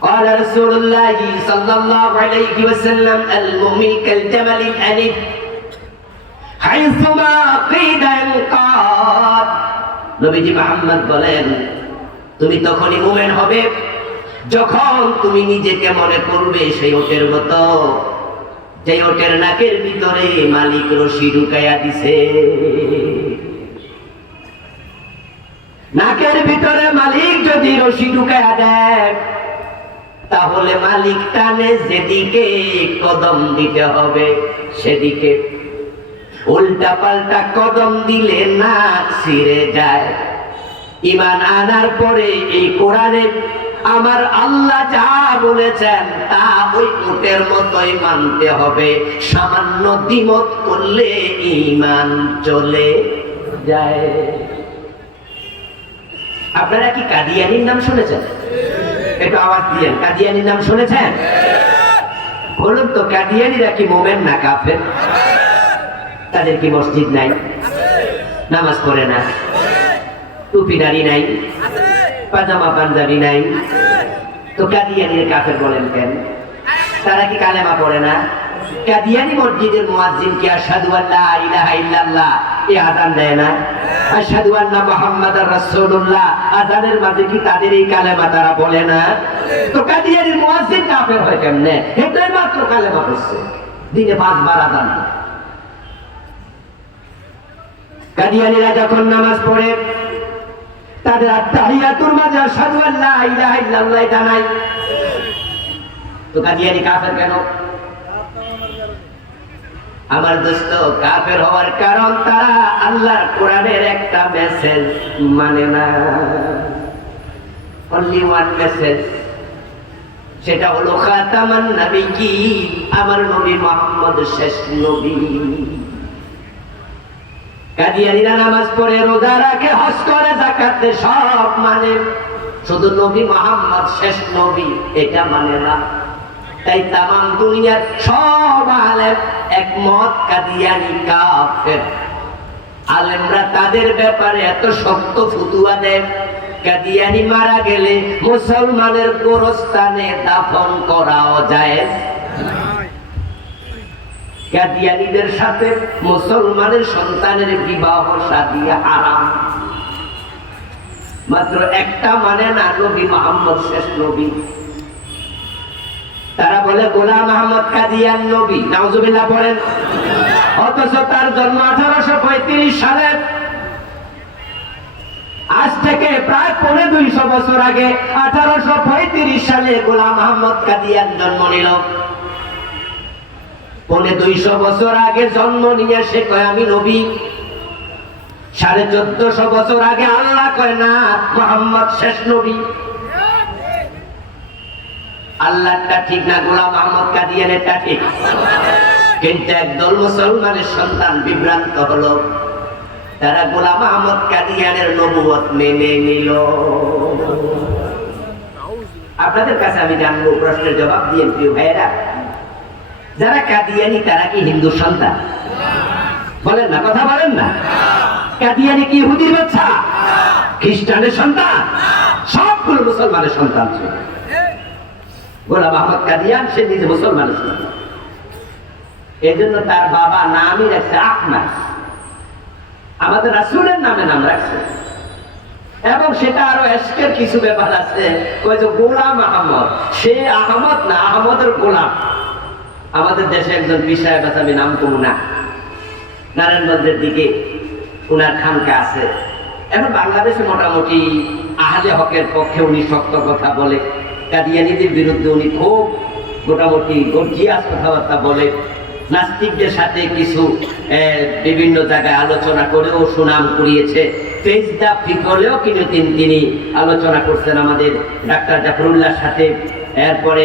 قال رسول الله صلى الله عليه وسلم المؤمن كالجمل الأنف حيثما قيد ينقاد। নবীজি মুহাম্মদ বলেন, তুমি তখনই মুমিন হবে যখন তুমি নিজেকে মনে করবে সেই ওটের মতো, যে ওটের নাকের ভিতরে মালিক রশি ঢুকাইয়া দিছে। নাকের ভিতরে মালিক যদি রশি ঢুকাইয়া দেয়, তাহলে মালিক টানে যেদিকে কদম দিতে হবে সেদিকে। উল্টা পাল্টা কদম দিলে নাক ছিঁড়ে যায়। ঈমান আনার পরে এই কোরআনে আমার আল্লাহ যা বলেছেন তা ওই উটের মতোই মানতে হবে। সামান্য দ্বিমত করলে ঈমান চলে যায়। আপনারা কি কাদিয়ানীর নাম শুনেছেন? একটু আওয়াজ দিয়েন, কাদিয়ানীর নাম শুনেছেন? বলুন তো, কাদিয়ানীরা কি মুমিন না কাফের? তাদের কি মসজিদ নাই, নামাজ পড়ে না, টুপি দাড়ি নাই, পাজামা পাঞ্জাবি নাই, তো কাদিয়ানীর কাফের বলেন কেন? তারা কি কালেমা পড়ে না? কাদিয়ানী মসজিদের মুয়াজ্জিন কি আশহাদু আল্লা ইলাহা ইল্লাল্লাহ এই আযান দেয় না? আশহাদু আন্না মুহাম্মাদার রাসূলুল্লাহ আযানের মাঝে কি তাদের এই কালেমা তারা বলে না? তো কাদিয়ানীর মুয়াজ্জিন কাফের হয় কেমনে? এটাই মাত্র কালেমা পড়ছে, দিনে 5 বার আযান। কাদিয়ানীরা যখন নামাজ পড়ে তাদের আত্তাহিয়াতুর মাঝে আশহাদু আল্লা ইলাহা ইল্লাল্লাহ এটা নাই, তো কাদিয়ানী কাফের কেন? আমার দোস্ত, কাফের হওয়ার কারণ তারা আল্লাহর কোরআনের একটা মেসেজ মানে না। অনলি ওয়ান মেসেজ, সেটা হলো খাতামান নবিয়্যিন, আমার নবী মুহাম্মদ শেষ নবী। কাদিয়ানীরা নামাজ পড়ে, রোজা রাখে, হজ করে, যাকাত দেয়, সব মানে, শুধু নবী মুহাম্মদ শেষ নবী এটা মানে না। তাই তামাম দুনিয়ার সব আলেম একমত কাদিয়ানী কাফের। আলেমরা তাদের ব্যাপারে এত শক্ত ফতুয়া দেয়, কাদিয়ানী মারা গেলে মুসলমানের গোরস্থানে দাফন করাও জায়েজ। কাদিয়ানীদের সাথে মুসলমানের সন্তানের বিবাহ শাদী হারাম। মাত্র একটা মানে না, নবী মুহাম্মদ শেষ নবী। তারা বলে গোলাম আহমদ কাদিয়ান নবী, নাউজুবিল্লাহ পড়েন। অথচ তার জন্ম 1835 সালে। আজ থেকে প্রায় 250 বছর আগে 1835 সালে গোলাম আহমদ কাদিয়ান জন্ম নিল। 250 বছর আগে জন্ম নিয়ে সে কয় আমি নবী। 1450 বছর আগে আল্লাহ কয় না মুহাম্মদ শেষ নবী। আল্লাহটা ঠিক না, গোলাম আহমদ কাদিয়ানেরটা ঠিক। কিন্তু একদল মুসলমানের সন্তান বিভ্রান্ত হলো, তারা গোলাম আহমদ কাদিয়ানের নবুয়ত মেনে নিল। আপনাদের কাছে আমি জানবো, প্রশ্নের জবাব দিয়ে প্রিয় ভাইয়েরা, যারা কাদিয়ানি তারা কি হিন্দু সন্তান? বলেন না, কথা বলেন না। কাদিয়ানি কি ইহুদির বাচ্চা, খ্রিস্টানের সন্তান? সবগুলো মুসলমানের সন্তান ছিল। গোলাম আহমদ কাদিয়ান সে নিজে মুসলমানের সন্তান, এই জন্য তার বাবা নামই রাখছে আহমদ, আমাদের রাসূলের নামে নাম রাখছে। এবং সেটা আরো এসকের কিছু ব্যাপার আছে, ওই যে গোলাম আহমদ, সে আহমদ না, আহমদের গোলাম। আমাদের দেশে একজন পীর সাহেব আছে, আমি নাম করব না, নারায়ণগঞ্জের দিকে উনার খানকা আছে। এখন বাংলাদেশে মোটামুটি আহলে হকের পক্ষে উনি শক্ত কথা বলে, কাদিয়ানীদের বিরুদ্ধে উনি খুব মোটামুটি গর্জিয়াস কথাবার্তা বলে। নাস্তিকদের সাথে কিছু বিভিন্ন জায়গায় আলোচনা করেও সুনাম কুড়িয়েছে। সেজদা ফিকলেও কিন্তু তিনি আলোচনা করছেন আমাদের ডাক্তার জাফরুল্লাহর সাথে। এরপরে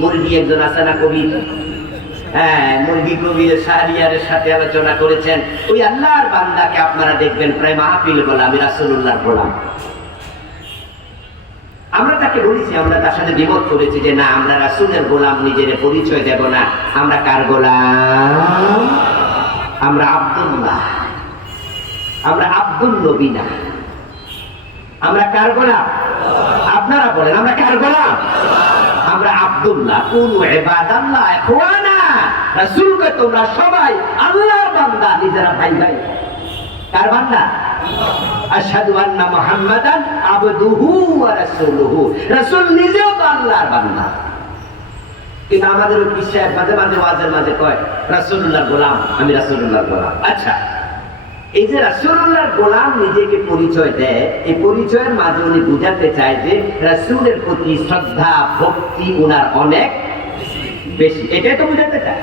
মুরগি একজন আছে না কবি, হ্যাঁ মুরগি কবির শাহরিয়ারের সাথে আলোচনা করেছেন। ওই আল্লাহর বান্দাকে আপনারা দেখবেন প্রায় মাহফিল গোলাম, রাসূলুল্লাহর গোলাম। আমরা তাকে বলেছি, আমরা তার সাথে দ্বিমত করেছি যে না, আমরা রাসূলের গোলাম নিজের পরিচয় দেব না। আমরা কার গোলাম? আমরা আব্দুল্লাহ, আমরা আব্দুল নবী না। আমরা কার গোলাম? আপনারা বলেন আমরা কার গোলাম? আমরা আব্দুল্লাহ। কুনু ইবাদাল্লাহ ইখওয়ানা, রাসূলকে তোমরা সবাই আল্লাহর বান্দা, নিজেরা ভাই ভাই। কার বান্দা? আশহাদু আন্না মুহাম্মাদান আবদুহু ওয়া রাসূলুহু। রাসূল নিজেও তো আল্লাহর বান্দা। কিন্তু আমাদের বিশ্বাস মাঝে মাঝে ওয়াজের মাঝে কয় রাসূলুল্লাহর গোলাম, আমি রাসূলুল্লাহর গোলাম। আচ্ছা, এই যে রাসূলুল্লাহর গোলাম নিজেকে পরিচয় দেয়, এই পরিচয়ের মাঝে উনি বুঝাতে চায় যে রাসূলের প্রতি শ্রদ্ধা ভক্তি উনার অনেক বেশি, এটাই তো বুঝাতে চায়।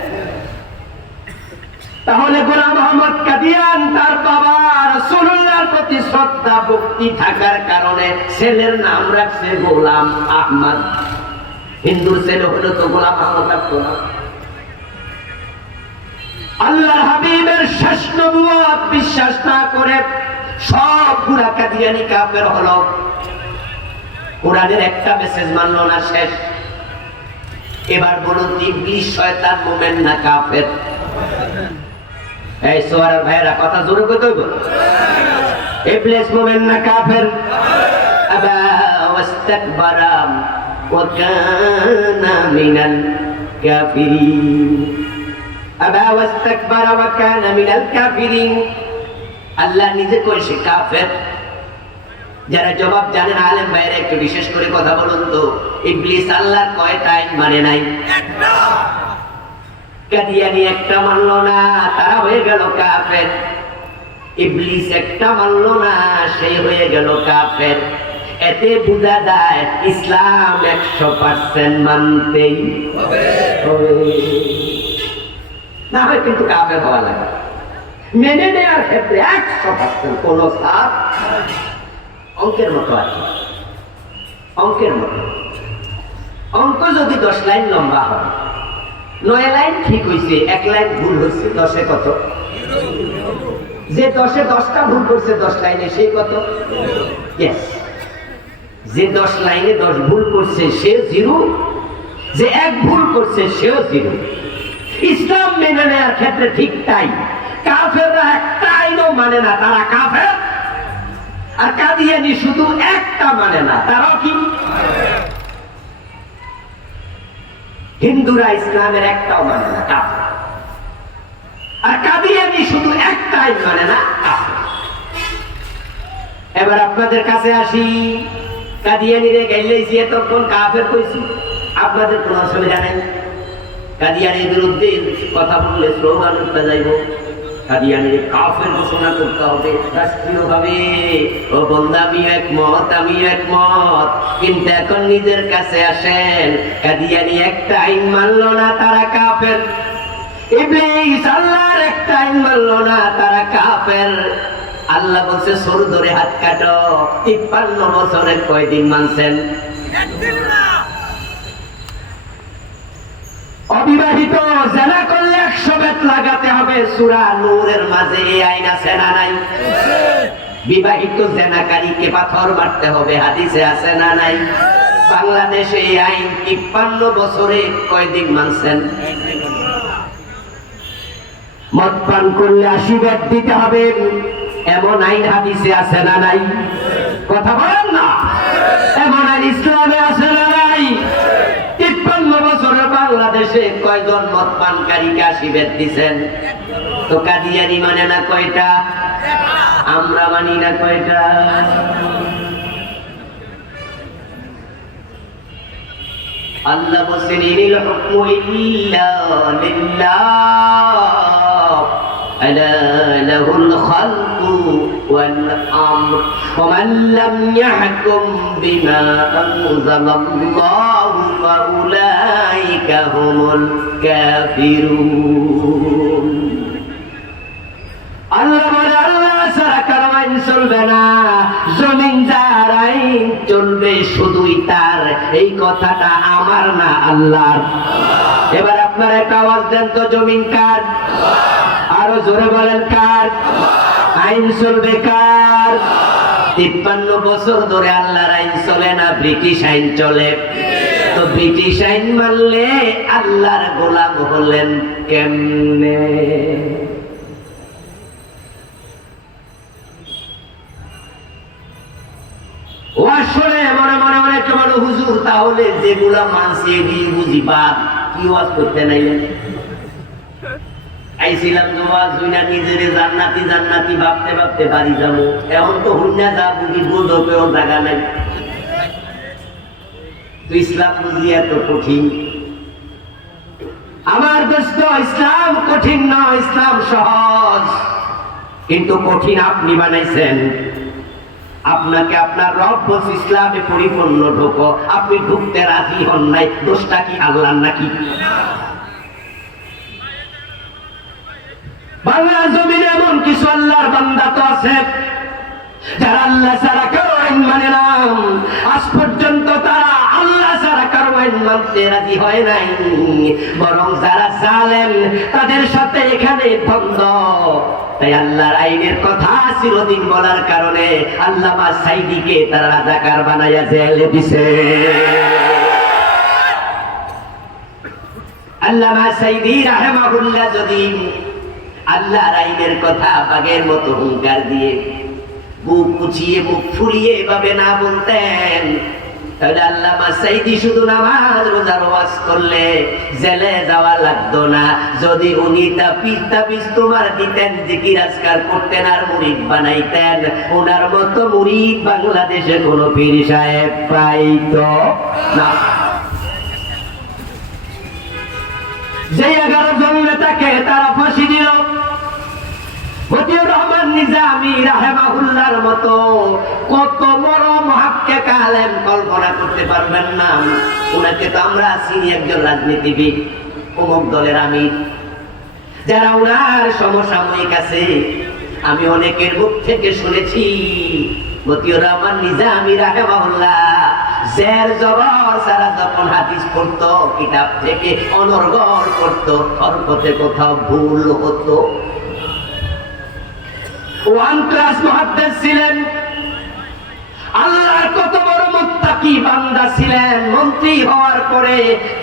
তাহলে গোলাম মোহাম্মদ কাদিয়ান তার বাবা রাসূলুল্লাহর প্রতি শ্রদ্ধা ভক্তি থাকার কারণে ছেলের নাম রাখছে গোলাম আহমদ। হিন্দুর ছেলে হলো তো গোলাম আহমদ থাকতো না। আল্লাহর হাবিবের শেষ নবুয়ত বিশ্বাস না করে সব পুরা কাদিয়ানি কাফের হলো। কোরআনের একটা মেসেজ মানলো না, শেষ। এবার বলুন, ইবলিস শয়তান মুমিন না কাফের? এই সোয়ার ভাইরা কথা জোরে কই কইব? ইবলিস মুমিন না কাফের? আবা ওয়াস্তাকবারা ওয়া কানা মিনাল কাফিরিন। আবা ওয়াস্তাকবারা ওয়া কানা মিনাল কাফিরিন। আল্লাহ নিজে কই সে কাফের। যারা জবাব জানেন আলেম ভাইরা একটু বিশেষ করে কথা বলুন তো, ইবলিস আল্লাহর কয়টা আইন মানে নাই? একটা। কাদিয়ানি একটা মানলো না, তারা হয়ে গেল কাফের। ইবলিস একটা মানলো না, সেই হয়ে গেল কাফের। এতে বোঝা যায় ইসলাম 100% মানতেই হবে, না হয় কিন্তু কাফের হওয়া লাগে। মেনে নেওয়ার ক্ষেত্রে 100% কোন সাথ। অঙ্কের মতো আছে, অঙ্কের মতো। অঙ্ক যদি 10 লাইন লম্বা হয়, 9 লাইন ঠিক হয়েছে, 1 লাইন ভুল হয়েছে, 10-এ কত? যে 10-এ 10টা ভুল করছে 10 লাইনে, সেই কত? ইয়েস। যে 10 লাইনে 10 ভুল করছে সে 0, যে 1 ভুল করছে সেও 0। ইসলাম মেনে নেওয়ার ক্ষেত্রে ঠিক তাই। কাফেররা একটা আইনও মানে না, তারা কাফের। আর কাদিয়ানি শুধু একটা মানে না, তারাও কি? হিন্দুরা ইসলামের একটাও মানে না, কাফের। আর কাদিয়ানি শুধু একটাই মানে না, কাফের। এবার আপনাদের কাছে আসি, কাদিয়ানিরে গাইলেছি তখন কাফের কইছি, আপনাদের কোন অসুবিধা নেই। কাদিয়ানির বিরুদ্ধে কথা বললে স্লোগান উঠতে যাইব, কাদিয়ানির কাফের ঘোষণা করতে হবে রাষ্ট্রীয়ভাবে। ও বন্ধু, আমি একমত, আমি একমত। কিন্তু এখন নিজের কাছে আসেন, কাদিয়ানি একটা আইন মানলো না, তারা কাফের। ইবলিস আল্লাহর একটা আইন মানলো না, তারা কাফের। আল্লাহ বলছে সরু ধরে হাত কাটো। 53 বছরের কয়দিন মানছেন? একদিন না। অবিবাহিত জেনা করলে 100 বেত লাগাতে হবে, সূরা নূরের মাঝে এই আইন আছে না নাই? বিবাহিত জেনাকারীকে পাথর মারতে হবে, হাদিসে আছে না নাই? বাংলাদেশে এই আইন 53 বছরে কয়দিন মানছেন? মদ পান করলে 80 বেত দিতে হবে, এমন আইন হাদিসে আছে না নাই? কথা বলেন না। এমন আইন ইসলামে আছে না নাই? 53 বছরের বাংলাদেশে কয়জন মদ পানকারীকে 80 বেত দিচ্ছেন? তো কাদিয়ানি মানে না কয়টা? আমরা মানি না কয়টা? আল্লাহ বলেন ইনিল হুকমু ইল্লা লিল্লাহ আলা লাহুল খালকু ওয়াল আমর ওয়া মান লাম ইয়াহকুম বিমা আনজালাল্লাহু ফাউলাইকা হুমুল কাফিরুন। আল্লাহ বলে, আল্লাহ ছাড়া কারো আইন চলবে না, জমিন যার আইন চলবে শুধুই তার। এই কথাটা আমার না, আল্লাহর। এবার আপনারা একটা আওয়াজ দেন তো, জমিন কার? আরো জোরে বলেন, কার? আইন চলবে কার? 53 বছর ধরে আল্লাহর আইন চলে না, ব্রিটিশ আইন চলে। তো ব্রিটিশ আইন মানলে আল্লাহর গোলাম হলেন কেমনে? ও আসলে মনে মনে অনেক বড় হুজুর, তাহলে যেগুলা মানছে এগুলি বুঝিবা, কি ওয়াজ করতে নাইলেন? আইছিলাম তো ওয়াজ হইনা, নিজেরে জান্নাতি জান্নাতি ভাবতে ভাবতে বাড়ি যাবো। এখন তো হুন্না যা বুঝি বুঝবেও জায়গা নাই। তো ইসলাম বুঝি এত কঠিন? আমার দোস্ত, ইসলাম কঠিন নয়, ইসলাম সহজ। কিন্তু কঠিন আপনি বানাইছেন। আপনাকে আপনার রব বলছে ইসলামে পরিপূর্ণ ঢোকো, আপনি ঢুকতে রাজি হন নাই। দোষটা কি আল্লাহর নাকি? বাংলার জমিনে এমন কিছু আল্লাহর বান্দা তো আছে যারা আল্লাহ ছাড়া কারো আইন মানে না। আজ পর্যন্ত তারা আল্লাহ ছাড়া কারো আইন মানতে রাজি হয় নাই। বরং যারা জালেম তাদের সাথে এখানে দ্বন্দ্ব। তাই আল্লাহর আইনের কথা চিরদিন বলার কারণে আল্লামা সাইদিকে তারা রাজাকার বানাইয়া জেলে দিছে। আল্লামা সাইদি রাহিমাহুল্লাহ যদি আল্লাহর আইনের কথা বাগের মতো হুঙ্কার দিয়ে বুক উঁচিয়ে মুখ ফুলিয়ে এভাবে না বলতেন, তাহলে আল্লামা সাইদি শুধু নামাজ রোজার ওয়াজ করলে জেলে যাওয়া লাগতো না। যদি উনি তাবিজ তোমার দিতেন, জিকির আজকার করতেন আর মুরিদ বানাইতেন, ওনার মতো মুরিদ বাংলাদেশে কোনো পীর সাহেব পাইতো না। যে 11 জন নেতাকে তারা ফাঁসি দিল, মতিউর রহমান নিজামী রাহিমাহুল্লাহর মতো কত বড় মুহাক্কিক আলেম কল্পনা করতে পারবেন না। ওনাকে তো আমরা চিনি একজন রাজনীতিবিদ, অমুক দলের আমির। যারা ওনার সমসাময়িক আছে, আমি অনেকের মুখ থেকে শুনেছি মতিউর রহমান নিজামী রাহিমাহুল্লাহ জের জবর সারা যখন হাদিস পড়তো, কিতাব থেকে অনর্গল করতো, হরকতে কোথাও ভুল হতো। 1 ক্লাস মুহাদ্দিস ছিলেন। আল্লাহর কত বড় মুত্তাকি বান্দা ছিলেন। মন্ত্রী হওয়ার পরে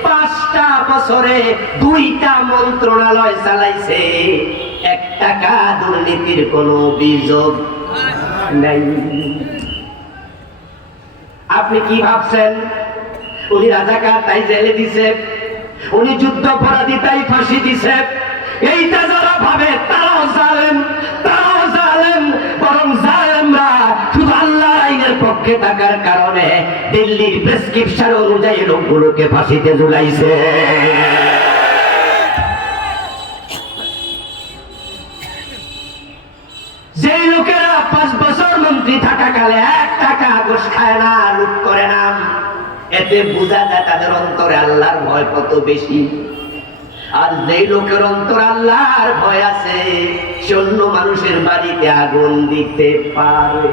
5টা বছরে 2টা মন্ত্রণালয় চালাইছে। 1 টাকা দুর্নীতির কোনো অভিযোগ নাই। আপনি কি ভাবছেন উনি রাজাকার তাই জেলে দিছে, উনি যুদ্ধ অপরাধী তাই ফাঁসি দিছে? এইটা যারা ভাবে তারাও জালেম, তারাও জালেম। বরং জালেমরা শুধু আল্লাহর আইনের পক্ষে থাকার কারণে দিল্লির প্রেসক্রিপশন অনুযায়ী লোকগুলোকে ফাঁসিতে ঝুলাইছে। যে লোকেরা 5 বছর মন্ত্রী থাকাকালে 1 টাকা ঘুষ খায় না, লুট করে না, এতে বোঝা যায় তাদের অন্তরে আল্লাহর ভয় কত বেশি। আর যে লোকের অন্তর আল্লাহর ভয় আছে, সে অন্য মানুষের বাড়িতে আগুন দিতে পারে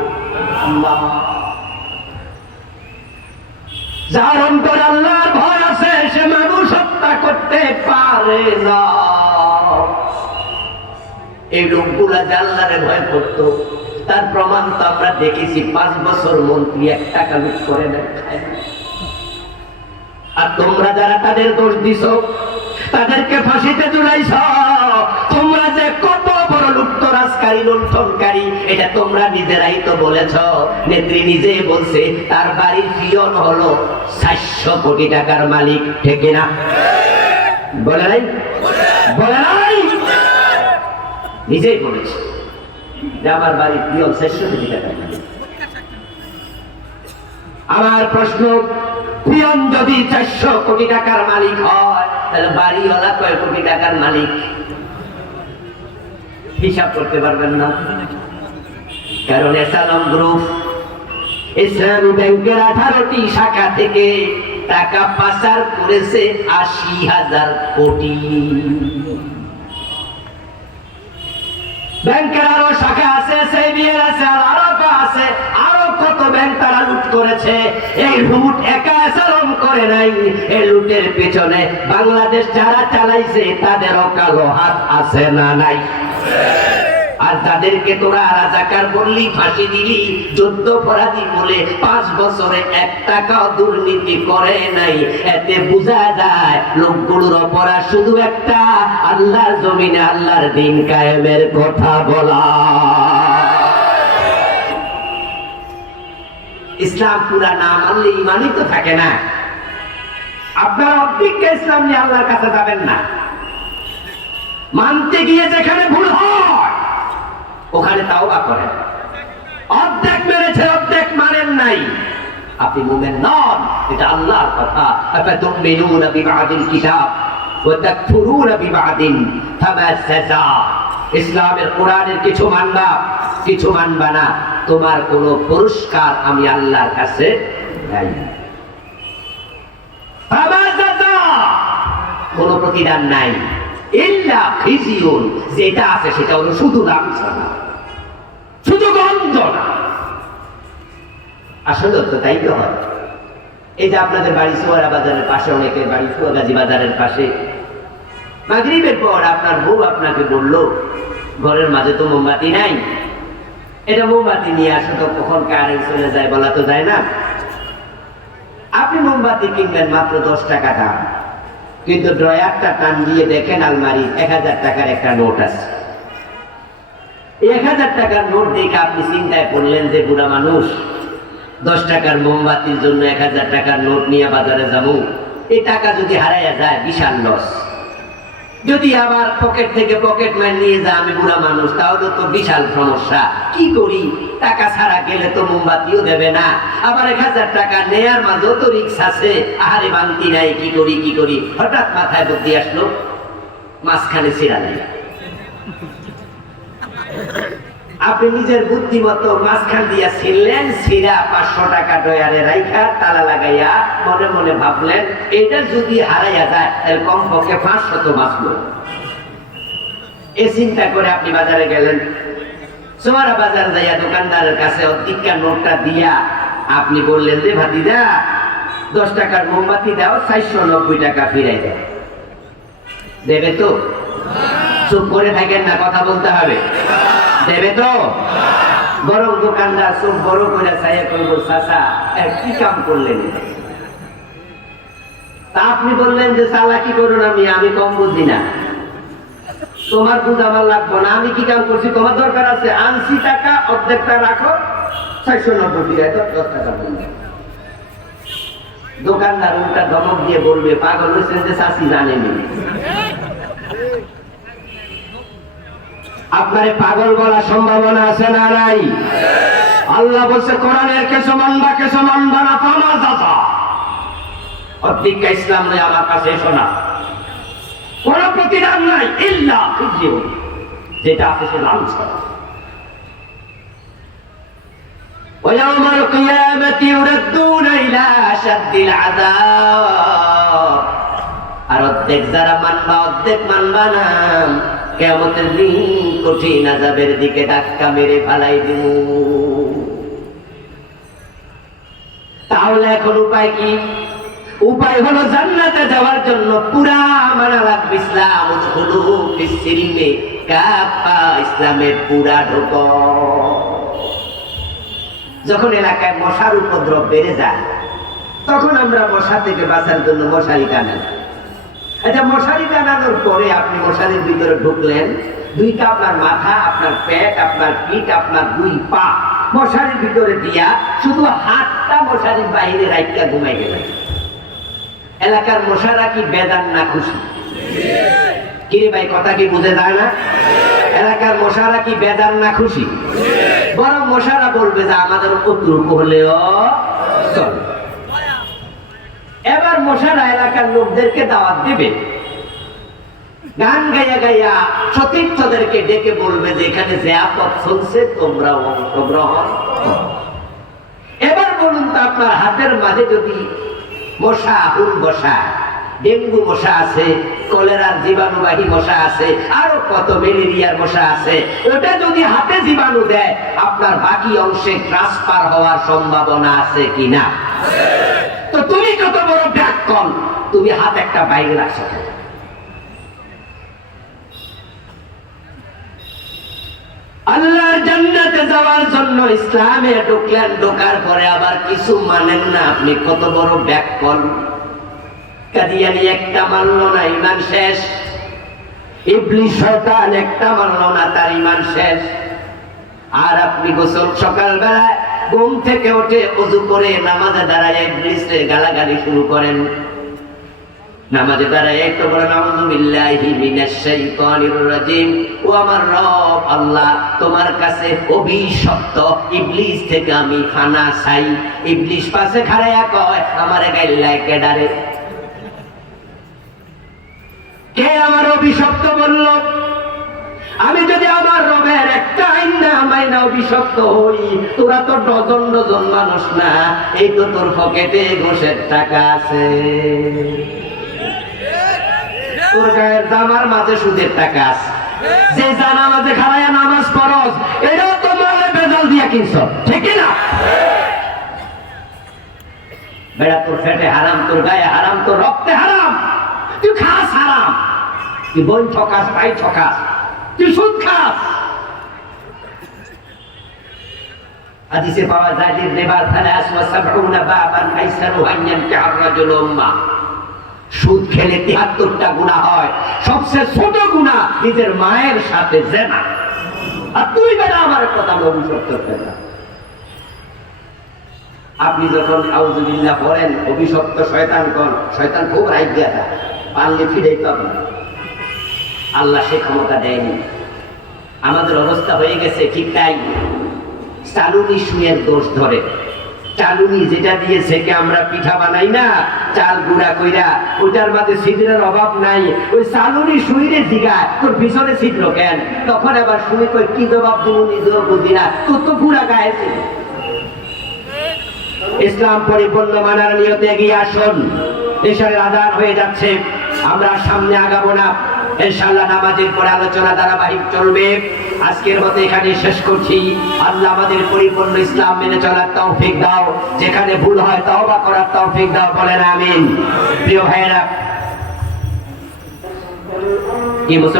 না। যার অন্তর আল্লাহর ভয় আছে, সে মানুষ হত্যা করতে পারে না। এই লোকগুলা যে আল্লাহরে ভয় করতো, তার প্রমাণ তো আমরা দেখেছি। 5 বছর মন্ত্রী 1 টাকা লুট করে না, খায় না। আর তোমরা যারা তাদের দোষ দিছ, তাদেরকে ফাঁসিতে ঝুলাইছ, তোমরা যে কত বড় লুটতরাজকারী, লুণ্ঠনকারী, এটা তোমরা নিজেরাই তো বলেছ। নেত্রী নিজেই বলছে তার বাড়ির পিয়ন হলো 400 কোটি টাকার মালিক, ঠিক না? বলে নাই? বলে নাই? নিজেই বলেছে যে আমার বাড়ির পিয়ন 400 কোটি টাকার মালিক। আমার প্রশ্ন, পিয়ন যদি 400 কোটি টাকার মালিক হয়, তাহলে বাড়িওয়ালা কয় কোটি টাকার মালিক? হিসাব করতে পারবেন না। কারণ এসালাম গ্রুপ ইসলামী ব্যাংকের 18টি শাখা থেকে টাকা পাচার করেছে 80,000 কোটি। ব্যাংকের আরো শাখা আছে, সেভিয়ার আছে, আরো আছে, আরো কত ব্যাংক তারা লুট করেছে। এই লুট একা এসারম করে নাই, এই লুটের পেছনে বাংলাদেশ যারা চালাইছে তাদেরও কালো হাত আছে না নাই? আর তাদেরকে তোরা রাজাকার বললি, ফাঁসি দিলি, যুদ্ধাপরাধী বলে 5 বছরে 1 টাকাও দুর্নীতি করে নাই। এতে বোঝা যায় লোকগুলোর অপরাধ শুধু একটা, আল্লাহর জমিনে আল্লাহর দিন কায়েমের কথা বলা। ইসলাম পুরা না মানলে ইমানই তো থাকে না। আপনারা অর্ধেকটা ইসলাম নিয়ে আল্লাহর কাছে যাবেন না। মানতে গিয়ে যেখানে ভুল হয় ওখানে তাওবা করেন। অর্ধেক মেরেছে, অর্ধেক মানেন নাই, আপনি মুমিন নন। এটা আল্লাহর কথা। আফাতুমিনুনা বিবাদিল কিতাব ওয়া তাকফুরুনা বিবাদিন ফামা সাজা। ইসলামের কোরআনের কিছু মানবা, কিছু মানবা না, তোমার কোনো পুরস্কার আমি আল্লাহর কাছে নাই। ফামা সাজা, কোনো প্রতিদান নাই। ইল্লা খিজিউন, যেটা আছে সেটা হলো শুধু লাঞ্ছনা, শুধু গঞ্জনা। আসলে তো তাই তো হয়। এই যে আপনাদের বাড়ি সোয়ারা বাজারের পাশে, অনেকের বাড়ি ফুয়াগাজী বাজারের পাশে, মাগরিবের পর আপনার বউ আপনাকে বলল ঘরের মাঝে তো মোমবাতি নাই, এটা মোমবাতি নিয়ে আসো তো, কখন কারেন্ট চলে যায় বলা তো যায় না। আপনি মোমবাতি কিনবেন মাত্র 10 টাকা দাম, কিন্তু ড্রয়ারটা টান দিয়ে দেখেন আলমারি 1000 টাকার একটা নোট আছে। 1000 টাকার নোট দেখে আপনি চিন্তায় পড়লেন যে বুড়া মানুষ 10 টাকার মোমবাতির জন্য 1000 টাকার নোট নিয়ে বাজারে যাবো, এই টাকা যদি হারাইয়া যায় বিশাল লস। যদি আবার পকেট থেকে পকেট মার নিয়ে যায় আমি বুড়া মানুষ, তাহলে তো বিশাল সমস্যা। কি করি, টাকা ছাড়া গেলে তো মোমবাতিও দেবে না, আবার 1000 টাকা নেয়ার মাঝেও তো রিক্স আছে, আহারে বান্তি নাই, কি করি কি করি। হঠাৎ মাথায় বুদ্ধি আসলো, মাঝখানে ছিড়া নেই। আপনি নিজের বুদ্ধিমতো মাঝখান দিয়া ছিলেন, ছিড়া 500 টাকা ডয়ারে রাইখা তালা লাগাইয়া মনে মনে ভাবলেন এটা যদি হারাইয়া যায় তাহলে কমপক্ষে 500 তো বাঁচলো। এই চিন্তা করে আপনি বাজারে গেলেন। সোয়ারা বাজার যাইয়া দোকানদারের কাছে অর্ধেকটা নোটটা দিয়া আপনি বললেন যে ভাতিজা 10 টাকার মোমবাতি দাও, 490 টাকা ফিরাই দাও। দেবে তো? চুপ করে থাকেন না, কথা বলতে হবে। দেবে তো? বরং দোকানদার চোখ বড় করে চাইয়া করবো, চাচা কি কাম করলেন? তা আপনি বললেন যে চালাকি করুন, আমি কম বুঝি না, তোমার বুঝ আমার লাগবো না, আমি কি কাম করছি তোমার দরকার আছে? আনছি টাকা, অর্ধেকটা রাখো, 490 ফিরাই দাও, 10 টাকা বলবে। দোকানদার উল্টা ধমক দিয়ে বলবে পাগল হয়েছেন যে চাষি জানেনি। আপনারে পাগল বলার সম্ভাবনা আছে না নাই? আল্লাহ বলছে কোরআনের কিছু মানবা না, ফামা যাতা। অর্ধেক ইসলাম নয় আমার কাছে এসো না, কোন প্রতিদান নাই, ইল্লা খিজিউন, যেটা আছে সে লাঞ্ছনা। ويوم القيامة يردون إلى أشد العذاب। আর অর্ধেক যারা মানবা, অর্ধেক মানবা না, কিয়ামতের দিন কঠিন আযাবের দিকে ধাক্কা মেরে ফেলাই দিব। তাহলে এখন উপায় কি? উপায় হলো জান্নাতে যাওয়ার জন্য পুরা মানা লাগবে ইসলাম। উদখুলু ফিস-সিলমি কাফা, ইসলামে পুরা ঢোকো। যখন এলাকায় মশার উপদ্রব বেড়ে যায় তখন আমরা মশা থেকে বাঁচার জন্য মশারি টানাই। আচ্ছা, মশারি টানানোর পরে আপনি মশারির ভিতরে ঢুকলেন, দুইটা আপনার মাথা, আপনার পেট, আপনার পিঠ, আপনার 2 পা মশারির ভিতরে দিয়া শুধু হাতটা মশারির বাইরে রাইখা ঘুমাই গেলেন। এলাকার মশারা কি বেদান না খুশি? কিরে ভাই, কথা কি বুঝে যায় না? এলাকার মশারা কি বেদান না খুশি? বরং মশারা বলবে যে আমাদের উপদ্রব হলেও চলে। এবার মশারা এলাকার লোকদেরকে দাওয়াত দিবে, গান গাইয়া গাইয়া সতীর্থদেরকে ডেকে বলবে যে এখানে জিয়াফত চলছে, তোমরা অংশগ্রহণ। এবার বলুন তো, আপনার হাতের মাঝে যদি মশা হুল বসা, ডেঙ্গু মশা আছে, কলেরার জীবাণুবাহী মশা আছে, আরো কত ম্যালেরিয়ার মশা আছে। ওটা যদি হাতে জীবাণু দেয়, আপনার বাকি অংশে ট্রান্সফার হওয়ার সম্ভাবনা আছে কিনা? তো তুমি কত বড় ব্যাককল, তুমি হাত একটা বাইরে রাখছো। আল্লাহর জান্নাতে যাওয়ার জন্য ইসলামে ঢুকলেন, ঢোকার পরে আবার কিছু মানেন না, আপনি কত বড় ব্যাককল। কাদিয়ানি একটা মানল না, ঈমান শেষ। ইবলিস শয়তান একটা মানল না, তার ঈমান শেষ। আর আপনি গোসল সকালবেলায় ঘুম থেকে উঠে ওযু করে নামাজে দাঁড়ায় ইবলিসে গালাগালি শুরু করেন। নামাজে দাঁড়ায় একটু বলেন আউযু বিল্লাহি মিনাশ শাইতানির রাজিম, ও আমার রব আল্লাহ, তোমার কাছে অভিশপ্ত ইবলিস থেকে আমি ফানা চাই। ইবলিস পাশে খাড়ায়া কয়, আমারে গাইল্লায় কে ডারে? কে আমার অভিশপ্ত বলল? আমি যদি আমার রবের একটা আইন না মাইনা অভিশপ্ত হই, তোরা তো ডজন ডজন মানুষ না, এই তো তোর পকেটে ঘোষের টাকা আছে, তোর গায়ের জামার মাঝে সুদের টাকা আছে, যে জানা মাঝে খাড়াইয়া নামাজ পড়স, এটাও তো মালে বেজাল দিয়া কিনছ, ঠিক না? বেড়া তোর ফেটে হারাম, তোর গায়ে হারাম, তোর রক্তে হারাম, তুই খাস হারাম, তুই বোন ঠকাস, ভাই ঠকাস, তুই সুদ খাস। হাদিসে পাওয়া যায় যে রিবা 73 বাবান আইসারুহা আন ইয়ানকিহা রাজুলু উম্মাহ, সুদ খেলে 73টা গুনাহ হয়, সবচেয়ে ছোট গুনাহ নিজের মায়ের সাথে জিনা। আর তুই বেটা আমার কথা অভিশপ্ত করতে, আপনি যখন আউযু বিল্লাহ পড়েন, অভিশপ্ত শয়তান কোন শয়তান খুব রাগ দেয়া যায়, পারলে ফিরেই পাবেন। আল্লাহ সে ক্ষমতা দেয়নি। আমাদের অবস্থা হয়ে গেছে ঠিক তাই, চালুনি সুয়ের দোষ ধরে। চালুনি যেটা দিয়ে সেকে আমরা পিঠা বানাই না, চাল গুঁড়া কইরা, ওটার মাঝে ছিদ্রের অভাব নাই। ওই চালুনি সুইরে জিগায় তোর পিছনে ছিদ্র কেন? তখন আবার শুনে কই কি জবাব দিব নিজেও বুঝি না, তোর তো গুঁড়া গায়ে ছিল। ইসলাম পরিপূর্ণ মানার নিয়তে এগিয়ে আসুন। এশারের আযান হয়ে যাচ্ছে, আমরা সামনে আগাবো না, ইনশাআল্লাহ নামাজের পরে আলোচনা ধারাবাহিক চলবে। আজকের মতো এখানে শেষ করছি। আল্লাহ আমাদের পরিপূর্ণ ইসলাম মেনে চলার তৌফিক দাও, যেখানে ভুল হয় তওবা করার তৌফিক দাও, বলেন আমিন। প্রিয় ভাইয়েরা,